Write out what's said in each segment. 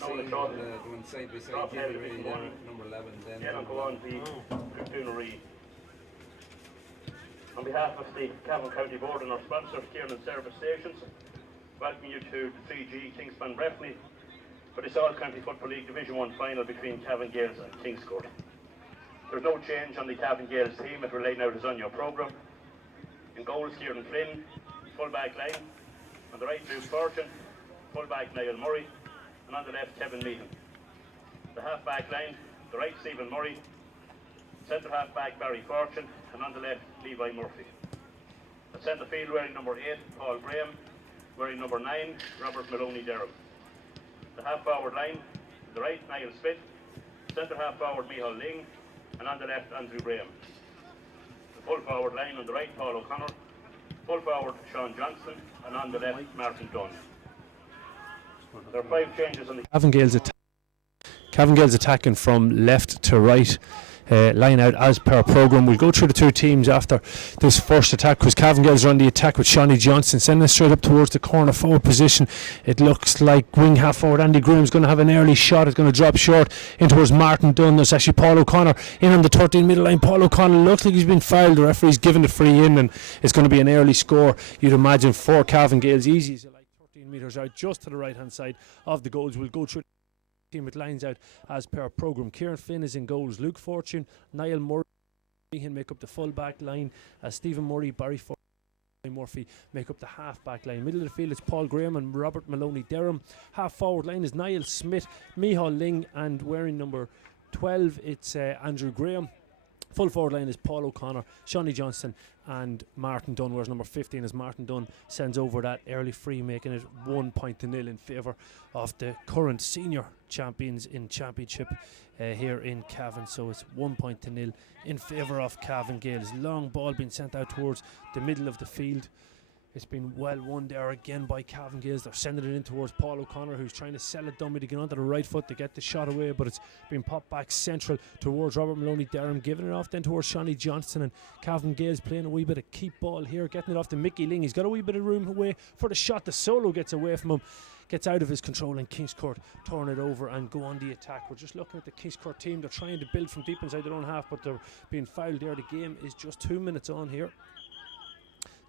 one side by side, number 11. Then yeah, go on, the 15 read. On behalf of the Cavan County Board and our sponsors, Kieran and Service Stations, welcome you to the 3G Kingscourt Breffni for this All-County Football League Division 1 final between Cavan Gaels and Kingscourt. There's no change on the Cavan Gaels team that we're laying out is on your programme. In goals, Kieran Flynn, full-back line. On the right, Luke Fortune, full-back Niall Murray, and on the left, Kevin Meehan. The half-back line, the right, Stephen Murray, centre half-back Barry Fortune, and on the left, Levi Murphy. At centre field, wearing number 8, Paul Graham, wearing number 9, Robert Maloney Derham. The half-forward line, the right, Niall Smith, centre half-forward Micheál Ling, and on the left, Andrew Graham. The full-forward line, on the right, Paul O'Connor, full-forward Sean Johnston, and on the left, Martin Dunn. There are 5 changes on the Cavan Gaels attacking from left to right, line out as per programme. We'll go through the two teams after this first attack, because Cavan Gaels are on the attack with Shawnee Johnson sending it straight up towards the corner forward position. It looks like wing half forward Andy Graham's going to have an early shot. It's going to drop short in towards Martin Dunn. There's actually Paul O'Connor in on the 13 middle line. Paul O'Connor looks like he's been fouled. The referee's given it free in, and it's going to be an early score, you'd imagine, for Cavan Gaels. Easy as like 13 metres out just to the right hand side of the goals. We'll go through team with lines out as per programme. Kieran Flynn is in goals. Luke Fortune, Niall Murray make up the full back line, as Stephen Murray, Barry Murphy make up the half back line. Middle of the field is Paul Graham and Robert Maloney Derham. Half forward line is Niall Smith, Micheál Ling, and wearing number 12 it's Andrew Graham. Full forward line is Paul O'Connor, Shawnee Johnston, and Martin Dunn, whereas number 15 is Martin Dunn, sends over that early free, making it 1-0 in favour of the current senior champions in championship here in Cavan. So it's 1-0 in favour of Cavan Gaels. Long ball being sent out towards the middle of the field. It's been well won there again by Cavan Gaels. They're sending it in towards Paul O'Connor, who's trying to sell it dummy to get onto the right foot to get the shot away, but it's been popped back central towards Robert Maloney Derham, giving it off then towards Shawnee Johnston, and Cavan Gaels playing a wee bit of keep ball here, getting it off to Mickey Ling. He's got a wee bit of room away for the shot. The solo gets away from him, gets out of his control, and Kingscourt turn it over and go on the attack. We're just looking at the Kingscourt team. They're trying to build from deep inside their own half, but they're being fouled there. The game is just 2 minutes on here.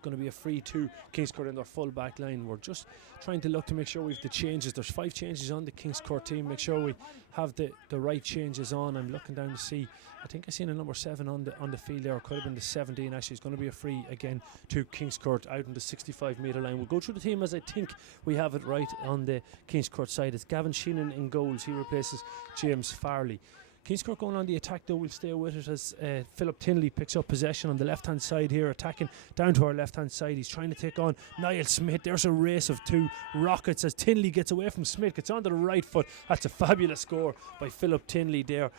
Going to be a free to Kingscourt in their full back line. We're just trying to look to make sure we've the changes. There's 5 changes on the Kingscourt team. Make sure we have the right changes on. I'm looking down to see, I think I seen a number 7 on the field there. It could have been the 17 actually. It's going to be a free again to Kingscourt out on the 65 metre line. We'll go through the team as I think we have it right on the Kingscourt side. It's Gavin Sheenan in goals. He replaces James Farley. Kingscourt going on the attack though. We'll stay with it as Philip Tinley picks up possession on the left hand side here, attacking down to our left hand side. He's trying to take on Niall Smith. There's a race of 2 rockets as Tinley gets away from Smith, gets onto the right foot. That's a fabulous score by Philip Tinley there.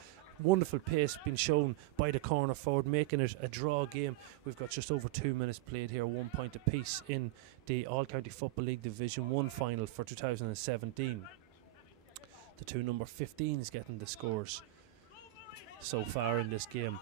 Wonderful pace being shown by the corner forward, making it a draw game. We've got just over 2 minutes played here, 1 point apiece in the All-County Football League Division 1 final for 2017. The 2 number 15s getting the scores so far in this game.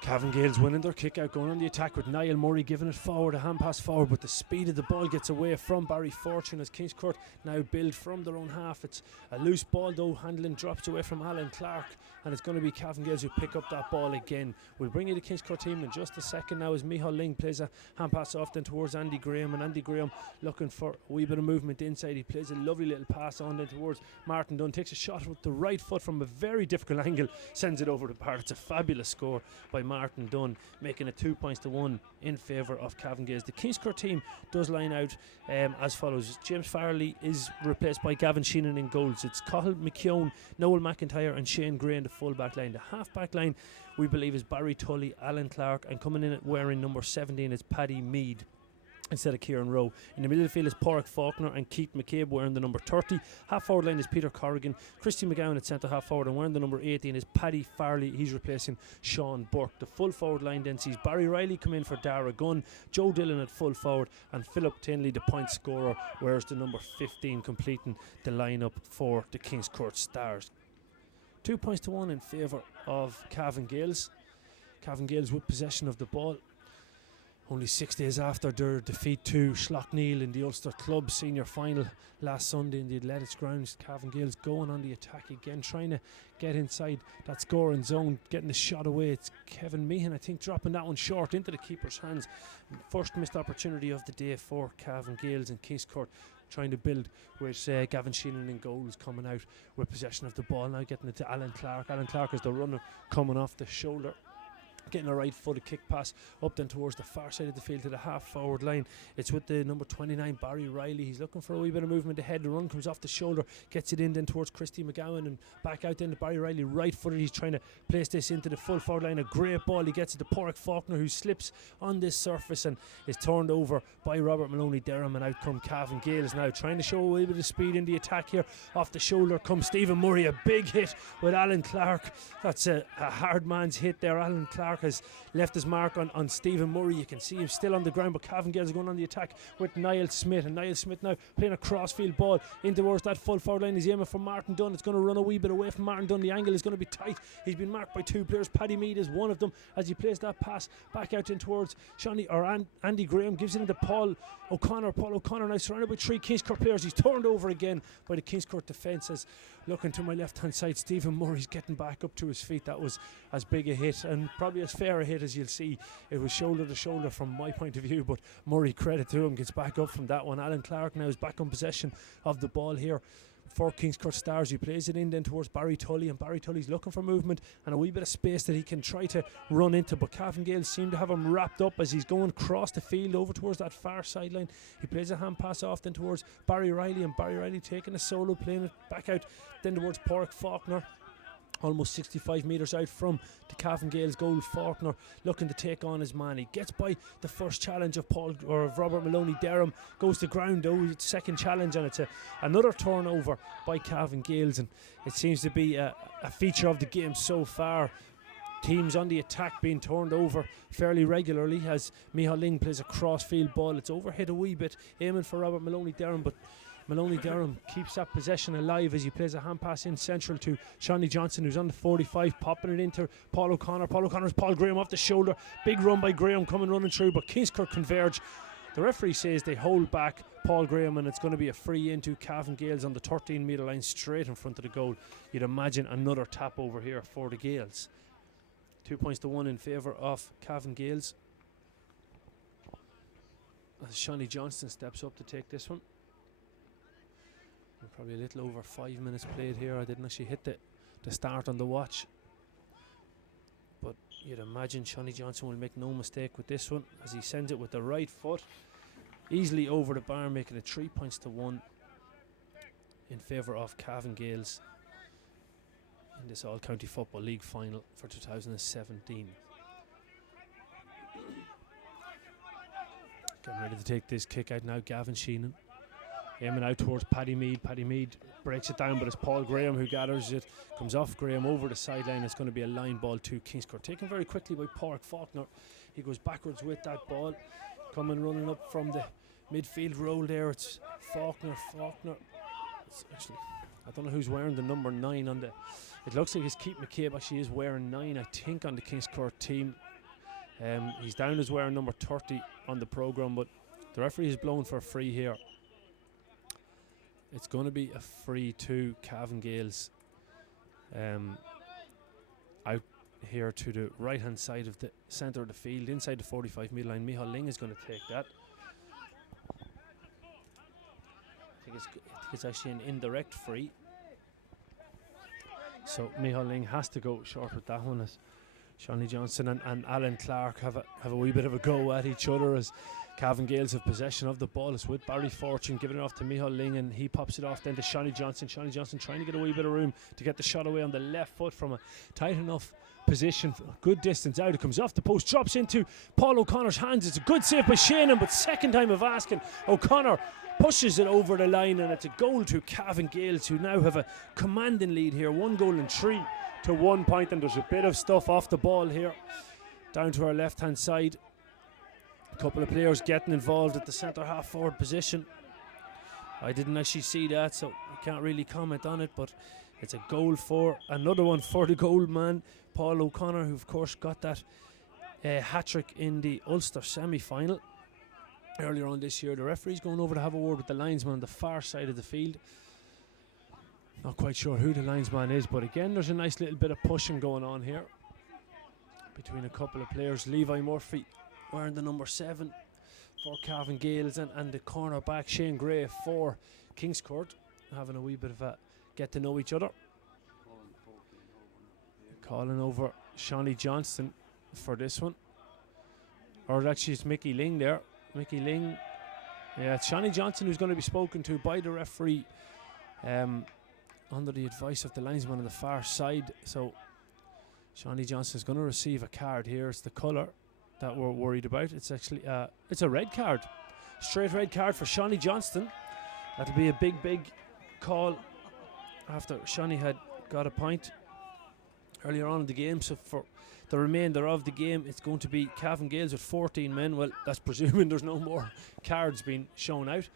Cavan Gaels winning their kick out, going on the attack with Niall Murray giving it forward, a hand pass forward, but the speed of the ball gets away from Barry Fortune as Kingscourt now build from their own half. It's a loose ball though, handling drops away from Alan Clark, and it's going to be Cavan Gaels who pick up that ball again. We'll bring you the Kingscourt team in just a second now as Micheál Ling plays a hand pass off then towards Andy Graham, and Andy Graham looking for a wee bit of movement inside. He plays a lovely little pass on then towards Martin Dunn, takes a shot with the right foot from a very difficult angle, sends it over the bar. It's a fabulous score by Martin Dunn, making it 2-1 in favour of Cavan Gaels. The Kingscourt team does line out as follows. James Farley is replaced by Gavin Sheenan in goals. It's Cathal McKeown, Noel McIntyre and Shane Gray in the full back line. The half back line we believe is Barry Tully, Alan Clark, and coming in at wearing number 17 is Paddy Mead instead of Kieran Rowe. In the middle of the field is Porrick Faulkner and Keith McCabe wearing the number 30. Half forward line is Peter Corrigan, Christy McGowan at centre half forward, and wearing the number 18 is Paddy Farley. He's replacing Sean Burke. The full forward line then sees Barry Riley come in for Dara Gunn, Joe Dillon at full forward, and Philip Tinley the point scorer, whereas the number 15 completing the lineup for the Kingscourt Stars. 2-1 in favour of Cavan Gaels. Cavan Gaels with possession of the ball. Only 6 days after their defeat to Schlockneil in the Ulster Club Senior Final last Sunday in the Athletics grounds, Cavan Gaels going on the attack again, trying to get inside that scoring zone, getting the shot away. It's Kevin Meehan, I think, dropping that one short into the keeper's hands. First missed opportunity of the day for Cavan Gaels and Kingscourt, trying to build with Gavin Sheenan in goals, coming out with possession of the ball. Now getting it to Alan Clark. Alan Clark is the runner coming off the shoulder, getting a right footed kick pass up then towards the far side of the field to the half forward line. It's with the number 29 Barry Riley. He's looking for a wee bit of movement ahead. The run comes off the shoulder, gets it in then towards Christy McGowan and back out then to Barry Riley, right footed. He's trying to place this into the full forward line. A great ball. He gets it to Porrick Faulkner, who slips on this surface and is turned over by Robert Maloney Durham, and out come Cavan Gaels now, trying to show a wee bit of speed in the attack here. Off the shoulder comes Stephen Murray, a big hit with Alan Clark. That's a hard man's hit there. Alan Clark has left his mark on Stephen Murray. You can see him still on the ground, but Cavan Gaels are going on the attack with Niall Smith, and Niall Smith now playing a crossfield ball in towards that full forward line. He's aiming for Martin Dunn. It's going to run a wee bit away from Martin Dunn. The angle is going to be tight. He's been marked by two players. Paddy Mead is one of them as he plays that pass back out in towards Andy Graham, gives it into Paul O'Connor. Paul O'Connor now surrounded by three Kingscourt players. He's turned over again by the Kingscourt defence. As looking to my left hand side, Stephen Murray's getting back up to his feet. That was as big a hit and probably as fair a hit as you'll see. It was shoulder to shoulder from my point of view, but Murray, credit to him, gets back up from that one. Alan Clark now is back on possession of the ball here for Kingscourt Stars. He plays it in then towards Barry Tully, and Barry Tully's looking for movement and a wee bit of space that he can try to run into, but Cavan Gaels seem to have him wrapped up as he's going across the field over towards that far sideline. He plays a hand pass off then towards Barry Riley, and Barry Riley taking a solo, playing it back out then towards Porrick Faulkner. Almost 65 metres out from the Cavan Gaels goal. Faulkner looking to take on his man. He gets by the first challenge of Robert Maloney Durham, goes to ground though. It's second challenge, and it's another turnover by Cavan Gaels, and it seems to be a feature of the game so far. Teams on the attack being turned over fairly regularly as Micheál Ling plays a cross-field ball. It's overhit a wee bit, aiming for Robert Maloney Durham, but Maloney Durham keeps that possession alive as he plays a hand pass in central to Shawnee Johnson, who's on the 45, popping it into Paul O'Connor. Paul O'Connor's Paul Graham off the shoulder. Big run by Graham running through, but Kingscourt converge. The referee says they hold back Paul Graham, and it's going to be a free into Cavan Gaels on the 13 metre line straight in front of the goal. You'd imagine another tap over here for the Gaels. 2 points to 1 in favour of Cavan Gaels. As Shawnee Johnson steps up to take this one. Probably a little over 5 minutes played here. I didn't actually hit the start on the watch, but you'd imagine Shawnee Johnson will make no mistake with this one as he sends it with the right foot easily over the bar, making it 3 points to 1 in favour of Cavan Gaels in this All-County Football League final for 2017. Getting ready to take this kick out now, Gavin Sheenan. Aiming out towards Paddy Mead. Paddy Mead breaks it down, but it's Paul Graham who gathers it. Comes off Graham over the sideline. It's going to be a line ball to Kingscourt. Taken very quickly by Porrick Faulkner. He goes backwards with that ball. Coming running up from the midfield roll there. It's Faulkner. It's actually, I don't know who's wearing the number 9 on the... It looks like it's Keith McCabe actually is wearing 9, I think, on the Kingscourt team. He's down as wearing number 30 on the programme, but the referee is blown for a free here. It's going to be a free to Cavan Gaels. Out here to the right hand side of the centre of the field, inside the 45 metre line. Micheál Ling is going to take that. I think it's actually an indirect free. So Micheál Ling has to go short with that one, as Shawnee Johnson and Alan Clark have a wee bit of a go at each other as Cavan Gaels have possession of the ball. It's with Barry Fortune giving it off to Micheál Ling, and he pops it off then to Shawnee Johnson. Shawnee Johnson trying to get a wee bit of room to get the shot away on the left foot from a tight enough position, good distance out. It comes off the post, drops into Paul O'Connor's hands. It's a good save by Shannon, but second time of asking, O'Connor pushes it over the line, and it's a goal to Cavan Gaels, who now have a commanding lead here, 1 goal and 3 to 1 point. And there's a bit of stuff off the ball here down to our left hand side. A couple of players getting involved at the centre half forward position. I didn't actually see that, so I can't really comment on it, but it's a goal for another one for the goal man, Paul O'Connor, who of course got that hat-trick in the Ulster semi-final earlier on this year. The referee's going over to have a word with the linesman on the far side of the field. Not quite sure who the linesman is, but again there's a nice little bit of pushing going on here between a couple of players. Levi Murphy wearing the number 7 for Cavan Gaels, and the cornerback Shane Gray for Kingscourt, having a wee bit of a get to know each other. Calling over Shawnee Johnston for this one. Or actually it's Mickey Ling there. Mickey Ling. Yeah, it's Shawnee Johnson who's going to be spoken to by the referee under the advice of the linesman on the far side. So Shawnee Johnson is going to receive a card here. It's the colour that we're worried about. It's actually it's a red card. Straight red card for Shawnee Johnston. That'll be a big call after Shawnee had got a point earlier on in the game. So for the remainder of the game, it's going to be Cavan Gaels with 14 men. Well, that's presuming there's no more cards being shown out.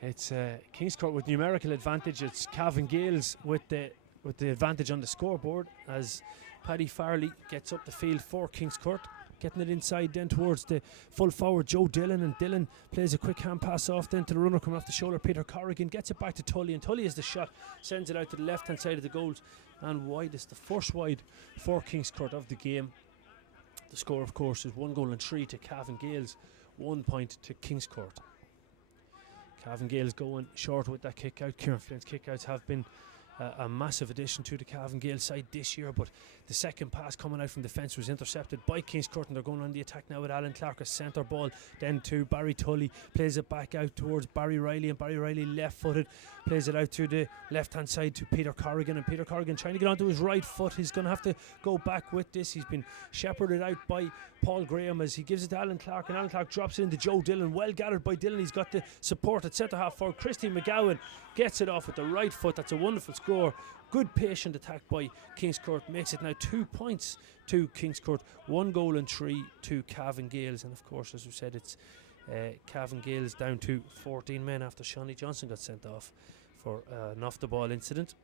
It's Kingscourt with numerical advantage. It's Cavan Gaels with the advantage on the scoreboard as Paddy Farley gets up the field for Kingscourt, getting it inside then towards the full forward Joe Dillon, and Dillon plays a quick hand pass off then to the runner coming off the shoulder Peter Corrigan, gets it back to Tully, and Tully has the shot, sends it out to the left hand side of the goals and wide. It's the first wide for Kingscourt of the game. The score of course is 1-3 to Cavan Gaels, 1 point to Kingscourt. Cavan Gaels going short with that kick out. Kieran Flynn's kick outs have been a massive addition to the Cavan Gaels side this year, but the second pass coming out from defence was intercepted by Kingscourt, and they're going on the attack now with Alan Clark, a centre ball then to Barry Tully, plays it back out towards Barry Riley, and Barry Riley left footed plays it out to the left hand side to Peter Corrigan, and Peter Corrigan trying to get onto his right foot. He's going to have to go back with this. He's been shepherded out by Paul Graham as he gives it to Alan Clark, and Alan Clark drops it into Joe Dillon, well gathered by Dillon. He's got the support at centre half forward. Christy McGowan gets it off with the right foot. That's a wonderful score. Good patient attack by Kingscourt makes it now 2 points to Kingscourt, 1-3 to Cavan Gaels. And of course, as we said, it's Cavan Gaels down to 14 men after Shawnee Johnson got sent off for an off the ball incident.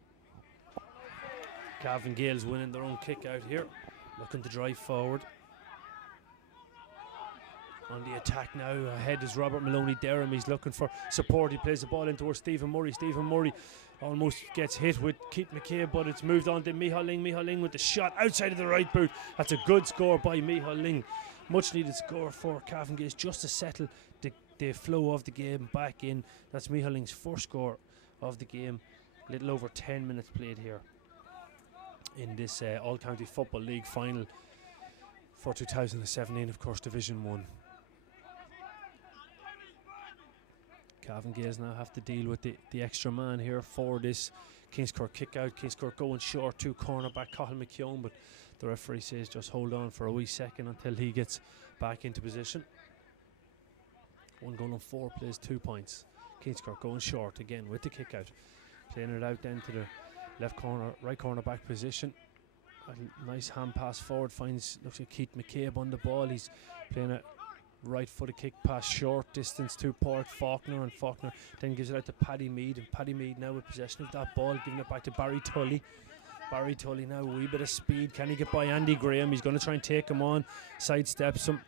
Cavan Gaels winning their own kick out here, looking to drive forward. On the attack now, ahead is Robert Maloney Derham. He's looking for support. He plays the ball in towards Stephen Murray. Stephen Murray almost gets hit with Keith McKay, but it's moved on to Micheál Ling. Micheál Ling with the shot outside of the right boot. That's a good score by Micheál Ling. Much needed score for Cavan Gaels just to settle the flow of the game back in. That's Micheál Ling's first score of the game. A little over 10 minutes played here in this All-County Football League final for 2017, of course, Division 1. Cavan Gaels now have to deal with the extra man here for this Kingscourt kick out. Kingscourt going short to cornerback Cathal McKeown, but the referee says just hold on for a wee second until he gets back into position. 1-4 plays 2 points. Kingscourt going short again with the kick out, playing it out then to the left corner, right cornerback position. A nice hand pass forward, looks like Keith McCabe on the ball. He's playing a right footed kick pass short distance to Port Faulkner, and Faulkner then gives it out to Paddy Mead, and Paddy Mead now with possession of that ball, giving it back to Barry Tully. Barry Tully now a wee bit of speed. Can he get by Andy Graham? He's going to try and take him on, sidestep some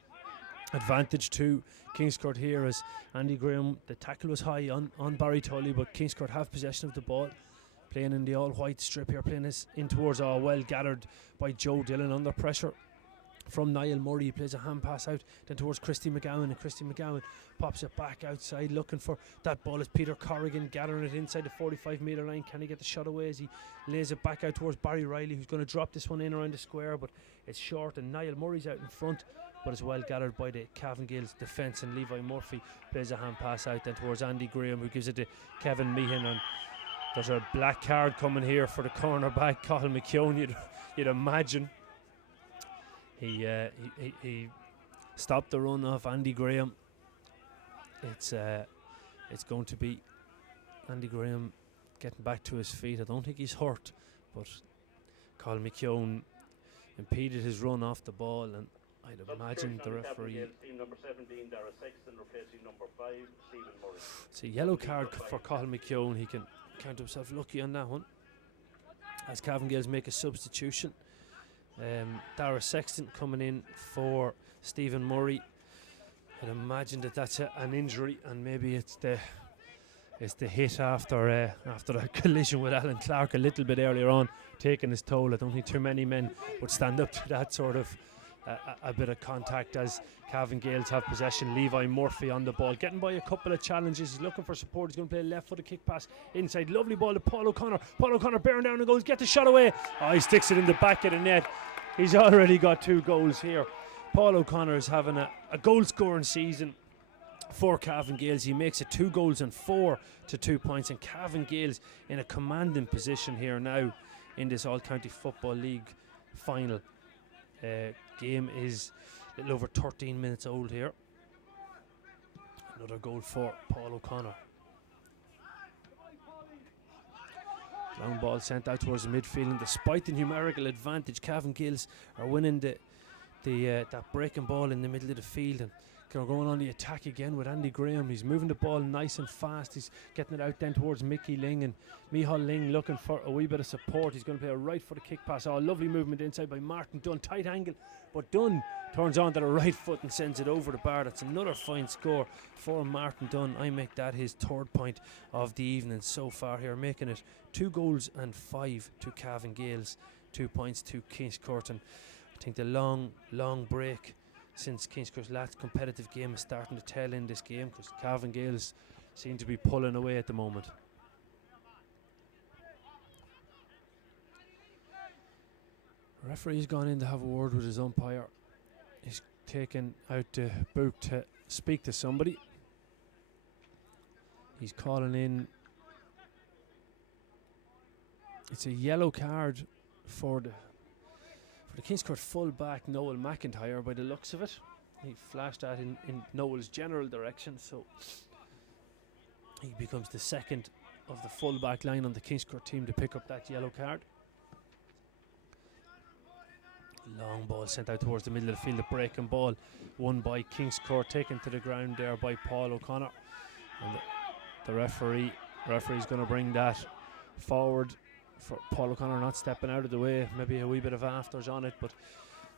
advantage to Kingscourt here as Andy Graham, the tackle was high on Barry Tully, but Kingscourt have possession of the ball, playing in the all white strip here, playing this in towards well gathered by Joe Dillon under pressure from Niall Murray. He plays a hand pass out then towards Christy McGowan, and Christy McGowan pops it back outside looking for that ball as Peter Corrigan gathering it inside the 45 metre line. Can he get the shot away as he lays it back out towards Barry Riley, who's going to drop this one in around the square, but it's short, and Niall Murray's out in front, but it's well gathered by the Cavan Gaels defence, and Levi Murphy plays a hand pass out then towards Andy Graham, who gives it to Kevin Meehan. And there's a black card coming here for the cornerback Cathal McKeown, you'd imagine. He stopped the run off Andy Graham. It's going to be Andy Graham getting back to his feet. I don't think he's hurt, but Cathal McKeown impeded his run off the ball, and I'd imagine the referee. Team number 17, Dara Sexton, replacing number 5, Stephen Murray. It's a yellow card for Cathal McKeown. He can count himself lucky on that one, as Cavan Gaels make a substitution. Dara Sexton coming in for Stephen Murray. I'd imagine that's an injury, and maybe it's the hit after that collision with Alan Clark a little bit earlier on, taking his toll. I don't think too many men would stand up to that sort of a bit of contact as Cavan Gaels have possession. Levi Murphy on the ball, getting by a couple of challenges. He's looking for support. He's going to play a left-footed kick pass inside. Lovely ball to Paul O'Connor. Paul O'Connor bearing down and goes, get the shot away. He sticks it in the back of the net. He's already got 2 goals here. Paul O'Connor is having a goal-scoring season for Cavan Gaels. He makes it 2 goals and 4 to 2 points, and Cavan Gaels in a commanding position here now in this All-County Football League final. Game is a little over 13 minutes old here. Another goal for Paul O'Connor. Long ball sent out towards the midfield, and despite the numerical advantage, Cavan Gaels are winning that breaking ball in the middle of the field, and they're going on the attack again with Andy Graham. He's moving the ball nice and fast. He's getting it out then towards Mickey Ling, and Michal Ling looking for a wee bit of support. He's going to play a right foot kick pass. Lovely movement inside by Martin Dunn. Tight angle, but Dunn turns on to the right foot and sends it over the bar. That's another fine score for Martin Dunn. I make that his 3rd point of the evening so far here, making it 2 goals and 5 to Cavan Gaels, 2 points to Kingscourt. And I think the long break since Kingscourt's last competitive game is starting to tell in this game, because Cavan Gaels seem to be pulling away at the moment. The referee's gone in to have a word with his umpire. He's taken out the book to speak to somebody. He's calling in. It's a yellow card for the Kingscourt full-back Noel McIntyre by the looks of it. He flashed that in Noel's general direction, so he becomes the second of the full-back line on the Kingscourt team to pick up that yellow card. Long ball sent out towards the middle of the field, a breaking ball won by Kingscourt, taken to the ground there by Paul O'Connor, and the referee's going to bring that forward for Paul O'Connor, not stepping out of the way. Maybe a wee bit of afters on it, but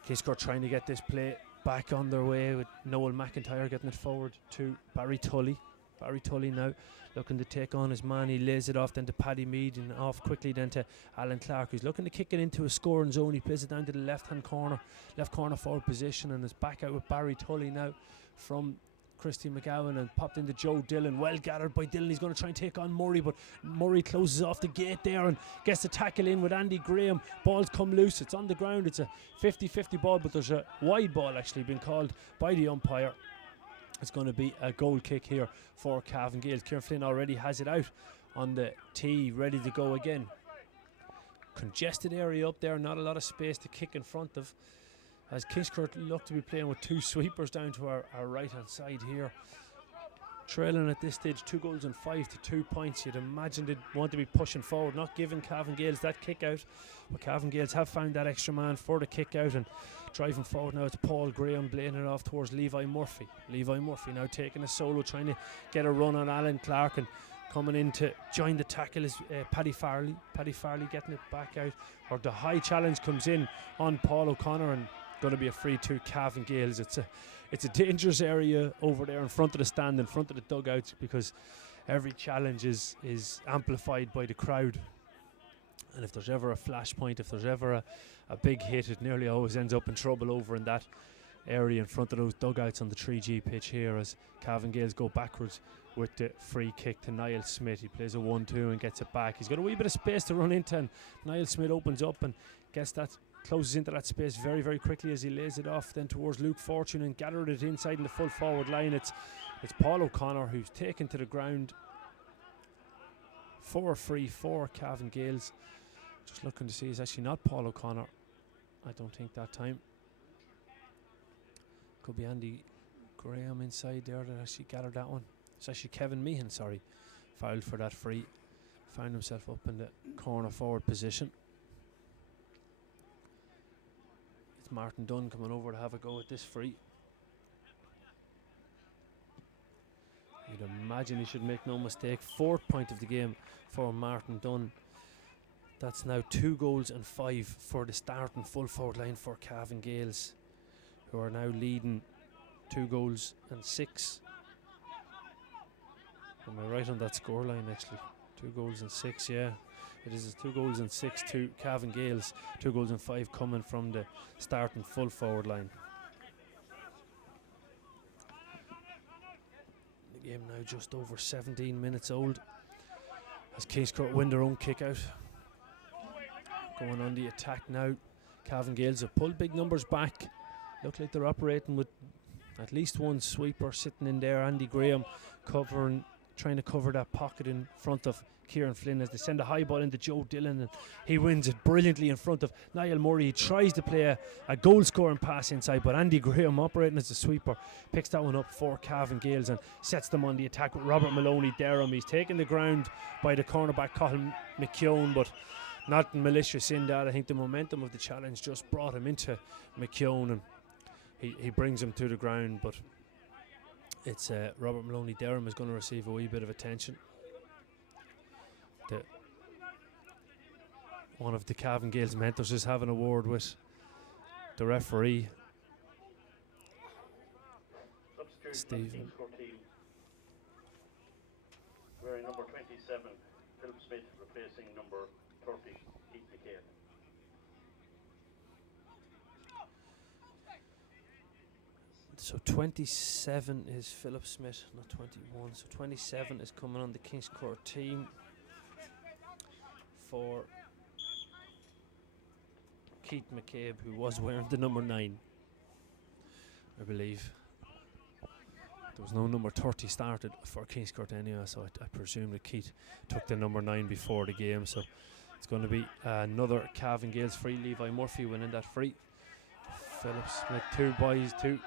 Kingscourt trying to get this play back on their way with Noel McIntyre getting it forward to Barry Tully. Barry Tully now looking to take on his man. He lays it off then to Paddy Mead, and off quickly then to Alan Clark, who's looking to kick it into a scoring zone. He plays it down to the left corner forward position, and is back out with Barry Tully now from Christy McGowan, and popped into Joe Dillon. Well gathered by Dillon. He's going to try and take on Murray, but Murray closes off the gate there and gets the tackle in with Andy Graham. Ball's come loose. It's on the ground. It's a 50-50 ball, but there's a wide ball actually been called by the umpire. It's going to be a goal kick here for Cavan Gaels. Kieran Flynn already has it out on the tee, ready to go again. Congested area up there, not a lot of space to kick in front of, as Kingscourt look to be playing with 2 sweepers down to our right hand side here. Trailing at this stage 2 goals and 5 to 2 points. You'd imagine they'd want to be pushing forward, not giving Cavan Gaels that kick out, but Cavan Gaels have found that extra man for the kick out, and driving forward now it's Paul Graham blaying it off towards Levi Murphy. Levi Murphy now taking a solo, trying to get a run on Alan Clark, and coming in to join the tackle is Paddy Farley. Paddy Farley getting it back out, or the high challenge comes in on Paul O'Connor, and going to be a free to Cavan Gaels. It's a dangerous area over there in front of the stand, in front of the dugouts, because every challenge is amplified by the crowd, and if there's ever a flashpoint, if there's ever a big hit, it nearly always ends up in trouble over in that area in front of those dugouts on the 3G pitch here, as Cavan Gaels go backwards with the free kick to Niall Smith. He plays a 1-2 and gets it back. He's got a wee bit of space to run into, and Niall Smith opens up and gets that, closes into that space very, very quickly as he lays it off then towards Luke Fortune and gathered it inside in the full forward line. It's Paul O'Connor who's taken to the ground for a free for Cavan Gaels. Just looking to see, it's actually not Paul O'Connor, I don't think, that time. Could be Andy Graham inside there that actually gathered that one. It's actually Kevin Meehan, fouled for that free. Found himself up in the corner forward position. It's Martin Dunn coming over to have a go at this free. You'd imagine he should make no mistake. 4th point of the game for Martin Dunn. That's now 2 goals and 5 for the starting full forward line for Cavan Gaels, who are now leading 2 goals and 6. Am I right on that score line actually? 2 goals and 6, yeah. It is 2 goals and 6 to Cavan Gaels, 2 goals and 5 coming from the starting full forward line. The game now just over 17 minutes old, as Kingscourt win their own kick out. Going on the attack now. Cavan Gaels have pulled big numbers back. Look like they're operating with at least one sweeper sitting in there. Andy Graham trying to cover that pocket in front of Kieran Flynn as they send a high ball into Joe Dillon, and he wins it brilliantly in front of Niall Murray. He tries to play a goal scoring pass inside, but Andy Graham, operating as a sweeper, picks that one up for Cavan Gaels and sets them on the attack with Robert Maloney Derham. He's taken the ground by the cornerback Colin McKeown, but nothing malicious in that. I think the momentum of the challenge just brought him into McKeown, and he brings him to the ground, but it's Robert Maloney Derham is going to receive a wee bit of attention. One of the Cavan Gaels mentors is having a word with the referee, Stephen. Wearing number 27, Philip Smith, replacing number 30, Keith McCabe. So 27 is Philip Smith, not 21. So 27 is coming on the Kingscourt team for Keith McCabe, who was wearing the number 9, I believe. There was no number 30 started for Kingscourt anyway, so I presume that Keith took the number 9 before the game. So it's going to be another Cavan Gaels free. Levi Murphy winning that free. Philip Smith, 2 boys, two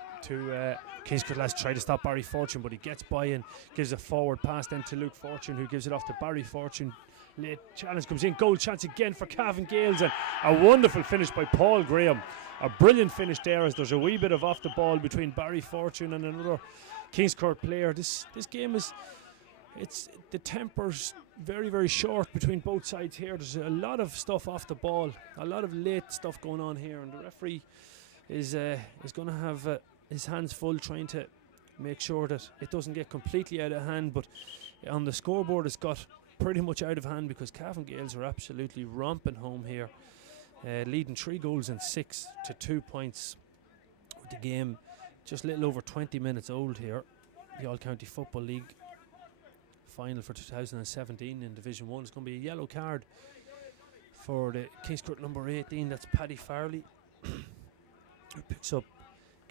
Kingscourt lads try to stop Barry Fortune, but he gets by and gives a forward pass then to Luke Fortune, who gives it off to Barry Fortune. Late challenge comes in, goal chance again for Cavan Gaels, and a wonderful finish by Paul Graham. A brilliant finish there, as there's a wee bit of off the ball between Barry Fortune and another Kingscourt player. This game is, the temper's very, very short between both sides here. There's a lot of stuff off the ball, a lot of late stuff going on here, and the referee is going to have his hands full trying to make sure that it doesn't get completely out of hand. But on the scoreboard, it's got pretty much out of hand, because Cavan Gaels are absolutely romping home here, leading 3 goals and 6 to 2 points. With the game just a little over 20 minutes old here. The All-County Football League final for 2017 in Division 1. It's going to be a yellow card for the Kingscourt number 18. That's Paddy Farley, who picks up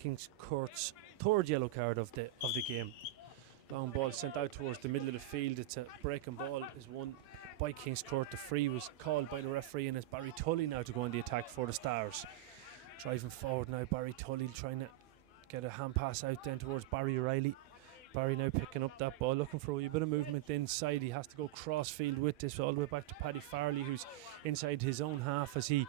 Kingscourt's 3rd yellow card of the game. Long ball sent out towards the middle of the field. It's a breaking ball, is won by Kingscourt. The free was called by the referee, and it's Barry Tully now to go on the attack for the Stars. Driving forward now, Barry Tully trying to get a hand pass out then towards Barry Riley. Barry now picking up that ball, looking for a wee bit of movement inside. He has to go cross field with this all the way back to Paddy Farley, who's inside his own half as he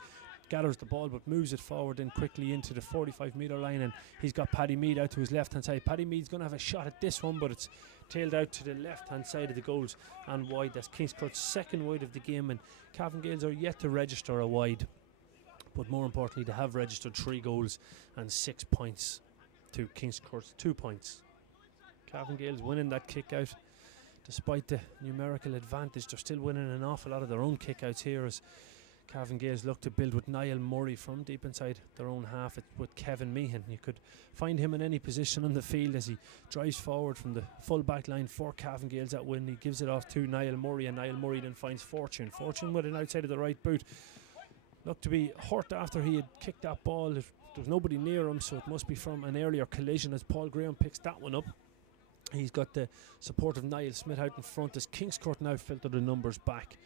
gathers the ball but moves it forward and quickly into the 45-metre line, and he's got Paddy Mead out to his left hand side. Paddy Mead's going to have a shot at this one, but it's tailed out to the left hand side of the goals and wide. That's Kingscourt's 2nd wide of the game, and Cavan Gaels are yet to register a wide, but more importantly they have registered 3 goals and 6 points to Kingscourt's 2 points. Cavan Gaels winning that kick out despite the numerical advantage. They're still winning an awful lot of their own kick outs here, as Cavan Gaels look to build with Niall Murray from deep inside their own half. It's with Kevin Meehan. You could find him in any position on the field as he drives forward from the full back line for Cavan Gaels at win. He gives it off to Niall Murray, and Niall Murray then finds Fortune. Fortune with an outside of the right boot. Looked to be hurt after he had kicked that ball. There was nobody near him, so it must be from an earlier collision, as Paul Graham picks that one up. He's got the support of Niall Smith out in front as Kingscourt now filter the numbers back.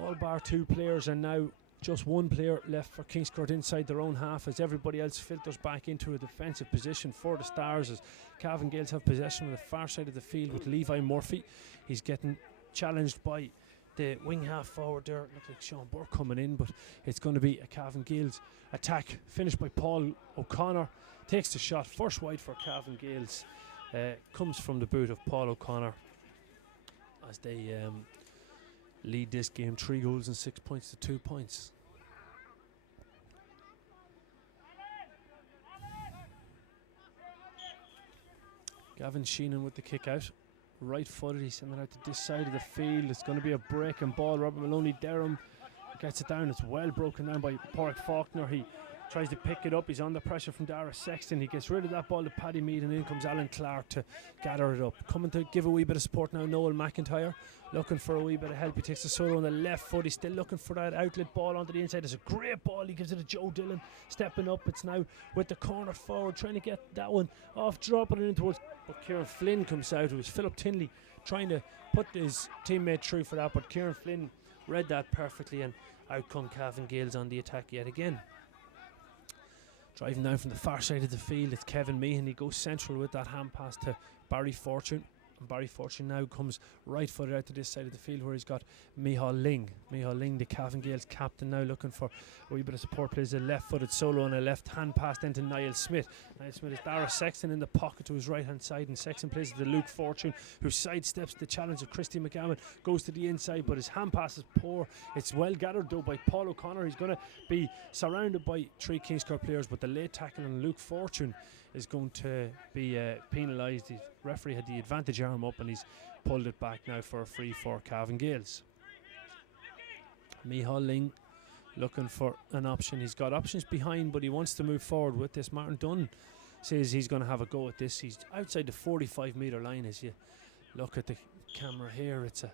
All bar 2 players, and now just 1 player left for Kingscourt inside their own half, as everybody else filters back into a defensive position for the Stars, as Cavan Gaels have possession on the far side of the field with Levi Murphy. He's getting challenged by the wing half forward there. Looks like Sean Burke coming in, but it's going to be a Cavan Gaels attack finished by Paul O'Connor. Takes the shot, first wide for Cavan Gaels. Comes from the boot of Paul O'Connor as they lead this game 3 goals and 6 points to 2 points. Gavin Sheenan with the kick out. Right footed, he's sending it out to this side of the field. It's going to be a breaking ball. Robert Maloney Derham gets it down. It's well broken down by Pádraig Faulkner. He tries to pick it up. He's under pressure from Dara Sexton. He gets rid of that ball to Paddy Mead, and in comes Alan Clark to gather it up. Coming to give a wee bit of support now, Noel McIntyre, looking for a wee bit of help. He takes the solo on the left foot. He's still looking for that outlet ball onto the inside. It's a great ball. He gives it to Joe Dillon, stepping up. It's now with the corner forward, trying to get that one off, dropping it in towards. But Kieran Flynn comes out. It was Philip Tinley trying to put his teammate through for that, but Kieran Flynn read that perfectly, and out come Cavan Gaels on the attack yet again. Driving down from the far side of the field, it's Kevin Meehan. He goes central with that hand pass to Barry Fortune. And Barry Fortune now comes right footed out to this side of the field where he's got Micheál Ling. Micheál Ling, the Cavan Gaels captain, now looking for a wee bit of support. Plays a left footed solo and a left hand pass then to Niall Smith. Niall Smith is Dara Sexton in the pocket to his right hand side, and Sexton plays it to Luke Fortune, who sidesteps the challenge of Christy McGowan, goes to the inside, but his hand pass is poor. It's well gathered though by Paul O'Connor. He's going to be surrounded by 3 Kingscourt players, but the late tackle on Luke Fortune is going to be penalised. The referee had the advantage arm up, and he's pulled it back now for a free for Cavan Gaels. Micheál Ling looking for an option. He's got options behind, but he wants to move forward with this. Martin Dunn says he's going to have a go at this. He's outside the 45 metre line. As you look at the camera here, it's a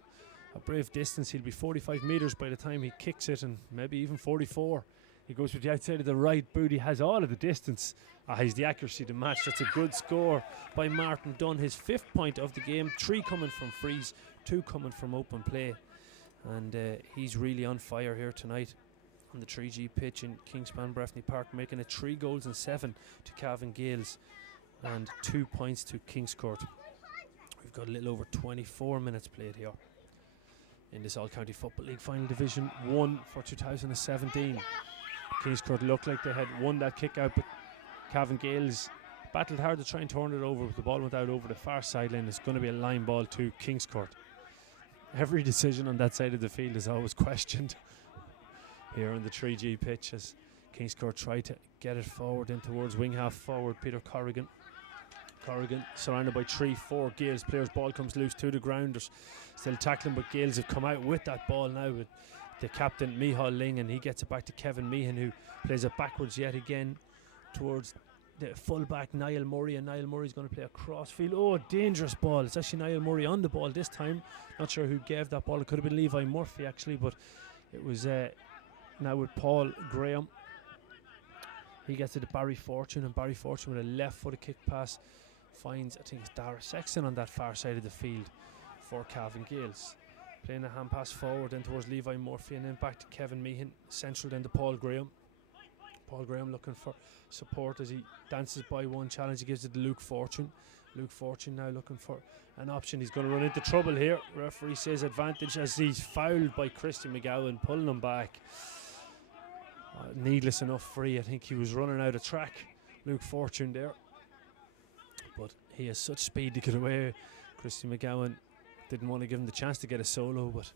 brave distance. He'll be 45 metres by the time he kicks it, and maybe even 44. He goes with the outside of the right boot. He has all of the distance. He's the accuracy to match. That's a good score by Martin Dunn. His 5th point of the game. 3 coming from frees, 2 coming from open play. And he's really on fire here tonight on the 3G pitch in Kingspan Breffni Park, making it 3 goals and 7 to Cavan Gaels and 2 points to Kingscourt. We've got a little over 24 minutes played here in this All-County Football League Final Division 1 for 2017. Kingscourt looked like they had won that kick out, but Cavan Gaels battled hard to try and turn it over, but the ball went out over the far sideline. It's going to be a line ball to Kingscourt. Every decision on that side of the field is always questioned here on the 3G pitch as Kingscourt try to get it forward in towards wing half forward Peter Corrigan. Corrigan surrounded by 3-4 Gaels players. Ball comes loose to the ground. There's still tackling, but Gaels have come out with that ball now with the captain Micheál Ling, and he gets it back to Kevin Meehan, who plays it backwards yet again towards the full-back Niall Murray, and Niall Murray's going to play a cross-field. Oh, a dangerous ball. It's actually Niall Murray on the ball this time. Not sure who gave that ball. It could have been Levi Murphy actually, but it was now with Paul Graham. He gets it to Barry Fortune, and Barry Fortune with a left-footed kick pass finds, I think it's Dara Sexton on that far side of the field for Cavan Gaels. Playing a hand pass forward then towards Levi Murphy, and then back to Kevin Meehan, central then to Paul Graham. Paul Graham looking for support as he dances by one challenge. He gives it to Luke Fortune. Luke Fortune now looking for an option. He's going to run into trouble here. Referee says advantage as he's fouled by Christy McGowan, pulling him back. Needless enough free. I think he was running out of track, Luke Fortune there, but he has such speed to get away. Christy McGowan didn't want to give him the chance to get a solo, but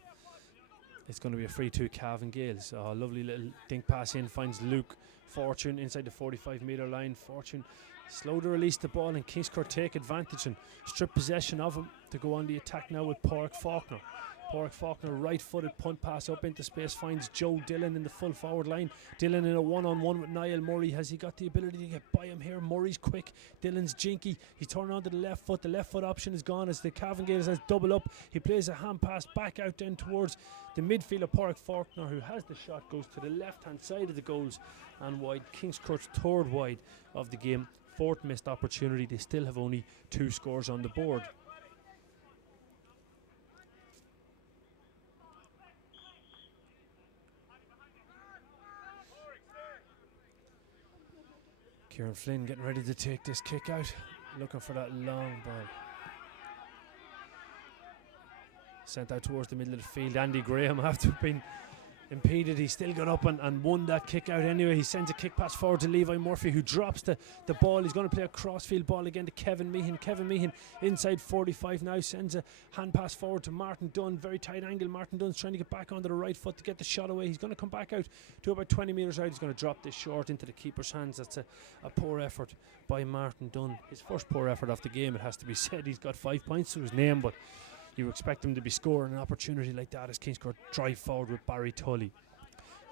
it's going to be a free to Cavan Gaels. A lovely little dink pass in, finds Luke Fortune inside the 45 metre line. Fortune slow to release the ball, and Kingscourt take advantage and strip possession of him to go on the attack now with Pádraig Faulkner. Pádraig Faulkner, right-footed punt pass up into space, finds Joe Dillon in the full forward line. Dillon in a one-on-one with Niall Murray. Has he got the ability to get by him here? Murray's quick, Dillon's jinky. He's turning onto the left foot. The left foot option is gone as the Cavan Gaels has double up. He plays a hand pass back out then towards the midfielder Pádraig Faulkner, who has the shot, goes to the left-hand side of the goals and wide. Kingscourt's 3rd wide of the game. 4th missed opportunity. They still have only 2 scores on the board. Kieran Flynn getting ready to take this kick out, looking for that long ball. Sent out towards the middle of the field. Andy Graham, after being impeded. He still got up and won that kick out anyway. He sends a kick pass forward to Levi Murphy, who drops the ball. He's going to play a crossfield ball again to Kevin Meehan. Kevin Meehan inside 45 now, sends a hand pass forward to Martin Dunn. Very tight angle. Martin Dunn's trying to get back onto the right foot to get the shot away. He's going to come back out to about 20 metres out. He's going to drop this short into the keeper's hands. That's a poor effort by Martin Dunn. His first poor effort of the game, it has to be said. He's got 5 points to his name, but you expect him to be scoring an opportunity like that as Kingscourt drive forward with Barry Tully.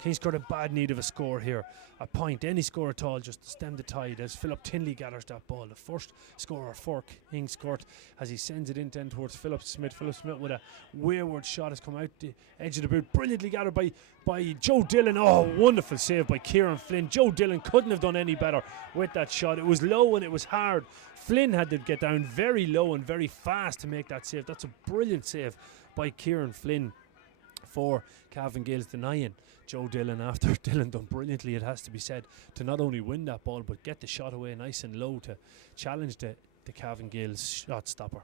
Kingscourt in bad need of a score here. A point, any score at all, just to stem the tide as Philip Tinley gathers that ball. The first scorer for Kingscourt as he sends it in towards Philip Smith. Philip Smith with a wayward shot has come out the edge of the boot. Brilliantly gathered by Joe Dillon. Oh, wonderful save by Kieran Flynn. Joe Dillon couldn't have done any better with that shot. It was low and it was hard. Flynn had to get down very low and very fast to make that save. That's a brilliant save by Kieran Flynn for Cavan Gaels, denying Joe Dillon after Dillon done brilliantly, it has to be said, to not only win that ball but get the shot away nice and low to challenge the Cavan Gaels shot stopper.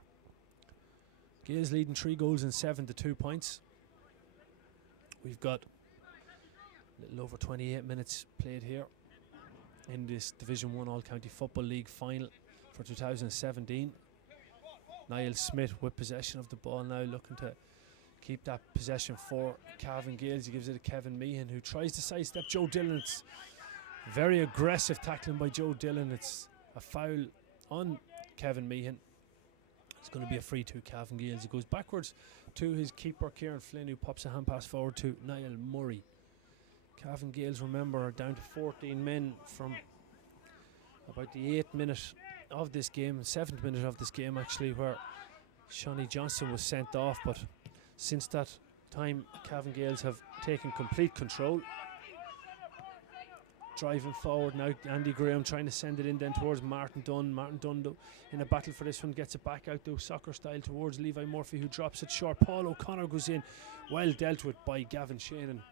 Gaels leading 3-7 to 2 points. We've got a little over 28 minutes played here in this Division 1 All-County Football League final for 2017. Niall Smith with possession of the ball now, looking to keep that possession for Cavan Gaels. He gives it to Kevin Meehan, who tries to sidestep Joe Dillon. It's very aggressive tackling by Joe Dillon. It's a foul on Kevin Meehan. It's going to be a free to Cavan Gaels. He goes backwards to his keeper Kieran Flynn, who pops a hand pass forward to Niall Murray. Cavan Gaels, remember, are down to 14 men from about the 8th minute of this game, 7th minute of this game actually, where Shawnee Johnson was sent off, but since that time Cavan Gaels have taken complete control. Driving forward now, Andy Graham trying to send it in then towards Martin Dunn. Martin Dunn in a battle for this one gets it back out though, soccer style, towards Levi Murphy, who drops it short. Paul O'Connor goes in, well dealt with by Gavin Shannon.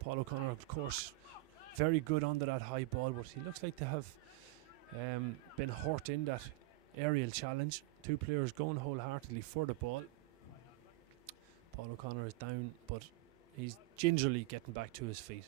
Paul O'Connor, of course, very good under that high ball, but he looks like to have been hurt in that aerial challenge. 2 players going wholeheartedly for the ball. Paul O'Connor is down, but he's gingerly getting back to his feet.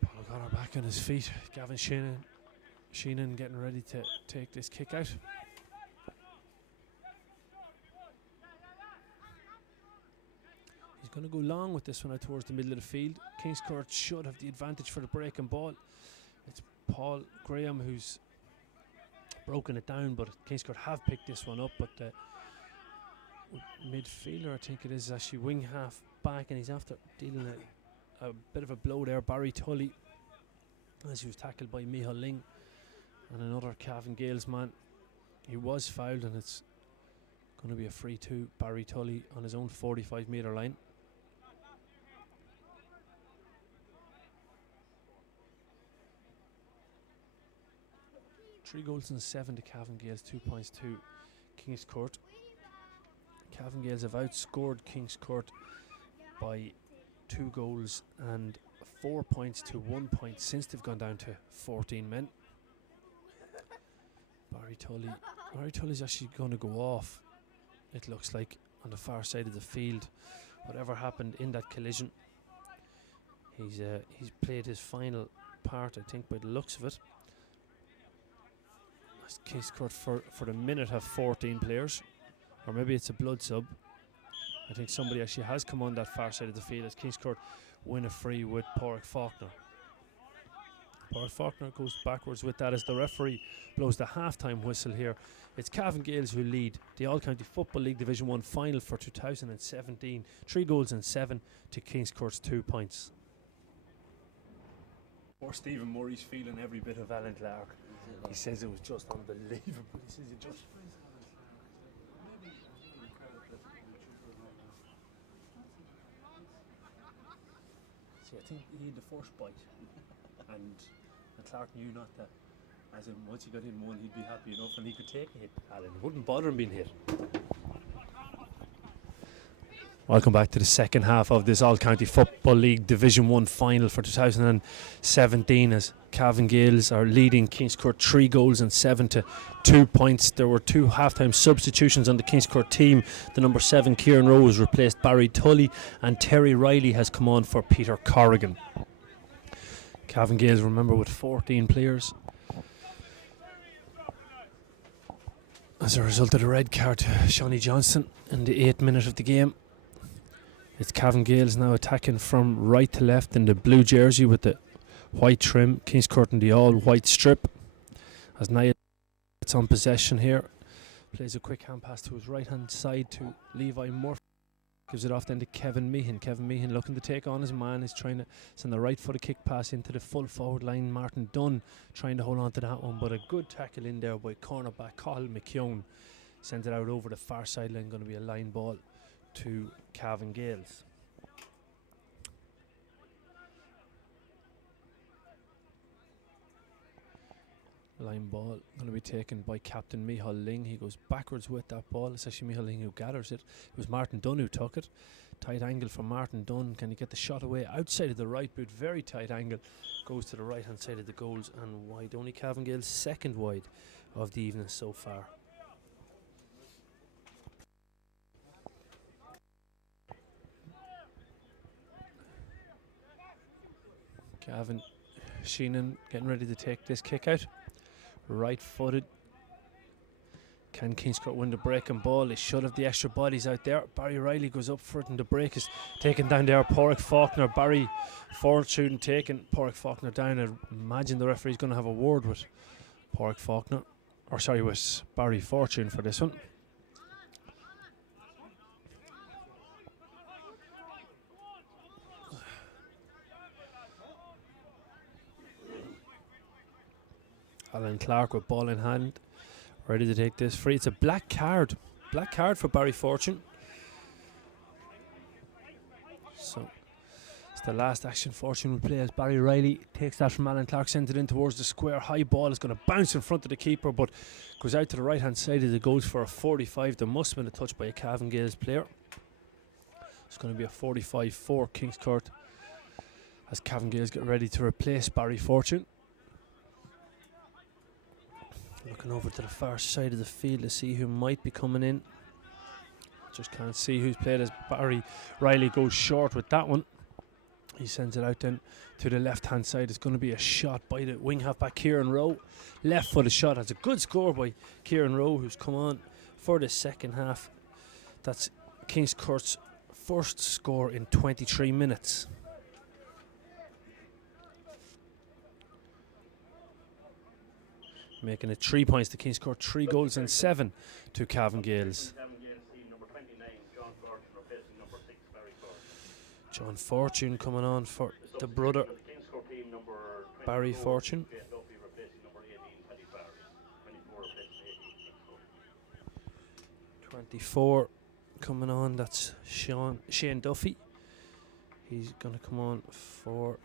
Paul O'Connor back on his feet. Gavin Sheenan getting ready to take this kick out. He's going to go long with this one out towards the middle of the field. Kingscourt should have the advantage for the breaking ball. It's Paul Graham who's broken it down, but Kingscourt have picked this one up. But the midfielder, I think it is, actually wing half back, and he's after dealing a bit of a blow there. Barry Tully, as he was tackled by Michal Ling and another Cavan Gaels man. He was fouled, and it's going to be a free to Barry Tully on his own 45-metre line. Three goals and 7 to Cavan Gaels, 2 points to Kingscourt. Cavan Gaels have outscored Kingscourt by 2 goals and 4 points to 1 point since they've gone down to 14 men. Barry Tully's actually going to go off, it looks like, on the far side of the field. Whatever happened in that collision, he's played his final part, I think, by the looks of it. Kingscourt for the minute have 14 players, or maybe it's a blood sub. I think somebody actually has come on that far side of the field as Kingscourt win a free with Pádraig Faulkner. Pádraig Faulkner goes backwards with that as the referee blows the half-time whistle here. It's Cavan Gaels who lead the All-County Football League Division 1 final for 2017. 3 goals and 7 to Kingscourt's 2 points. Poor Stephen Murray's feeling every bit of Alan Clark. He says it was just unbelievable. He says it just... See, I think he had the first bite, and Clark knew not that. As in, once he got in one, he'd be happy enough, and he could take a hit. Alan, it wouldn't bother him being hit. Welcome back to the second half of this All-County Football League Division 1 final for 2017 as Cavan Gaels are leading Kingscourt 3 goals and 7 to 2 points. There were 2 half-time substitutions on the Kingscourt team. The number 7 Kieran Rowe has replaced Barry Tully and Terry Riley has come on for Peter Corrigan. Cavan Gaels, remember, with 14 players as a result of the red card to Shawnee Johnson in the 8th minute of the game. It's Cavan Gaels now attacking from right to left in the blue jersey with the white trim. Kingscourt in the all white strip. As Niall gets on possession here, plays a quick hand pass to his right hand side to Levi Murphy. Gives it off then to Kevin Meehan. Kevin Meehan looking to take on his man. He's trying to send the right footed kick pass into the full forward line. Martin Dunn trying to hold on to that one, but a good tackle in there by cornerback Cathal McKeown. Sends it out over the far sideline. Going to be a line ball to Cavan Gaels. Line ball going to be taken by Captain Michal Ling. He goes backwards with that ball. It's actually Michal Ling who gathers it. It was Martin Dunn who took it. Tight angle for Martin Dunn. Can he get the shot away outside of the right boot? Very tight angle. Goes to the right hand side of the goals and wide. Only Cavan Gaels' second wide of the evening so far. Gavin Sheenan getting ready to take this kick out. Right footed. Can Kingscourt win the breaking ball? They should have the extra bodies out there. Barry Riley goes up for it and the break is taken down there. Porrick Faulkner, Barry Fortune taking Porrick Faulkner down. I imagine the referee's going to have a word with Porrick Faulkner, or sorry, with Barry Fortune for this one. Alan Clark with ball in hand, ready to take this free. It's a black card for Barry Fortune. So it's the last action Fortune will play as Barry Riley takes that from Alan Clark, sends it in towards the square. High ball is going to bounce in front of the keeper, but goes out to the right hand side of the goals for a 45. There must have been a touch by a Cavan Gaels player. It's going to be a 45 for Kingscourt as Cavan Gaels get ready to replace Barry Fortune. Looking over to the far side of the field to see who might be coming in. Just can't see who's played as Barry Riley goes short with that one. He sends it out then to the left hand side. It's going to be a shot by the wing halfback Kieran Rowe. Left footed shot. That's a good score by Kieran Rowe, who's come on for the second half. That's Kingscourt's first score in 23 minutes. Making it 3 points to Kingscourt, 3 goals and 7 to Cavan Gaels. John Fortune coming on for the brother Barry Fortune. 24 coming on, that's Shane Duffy. He's going to come on for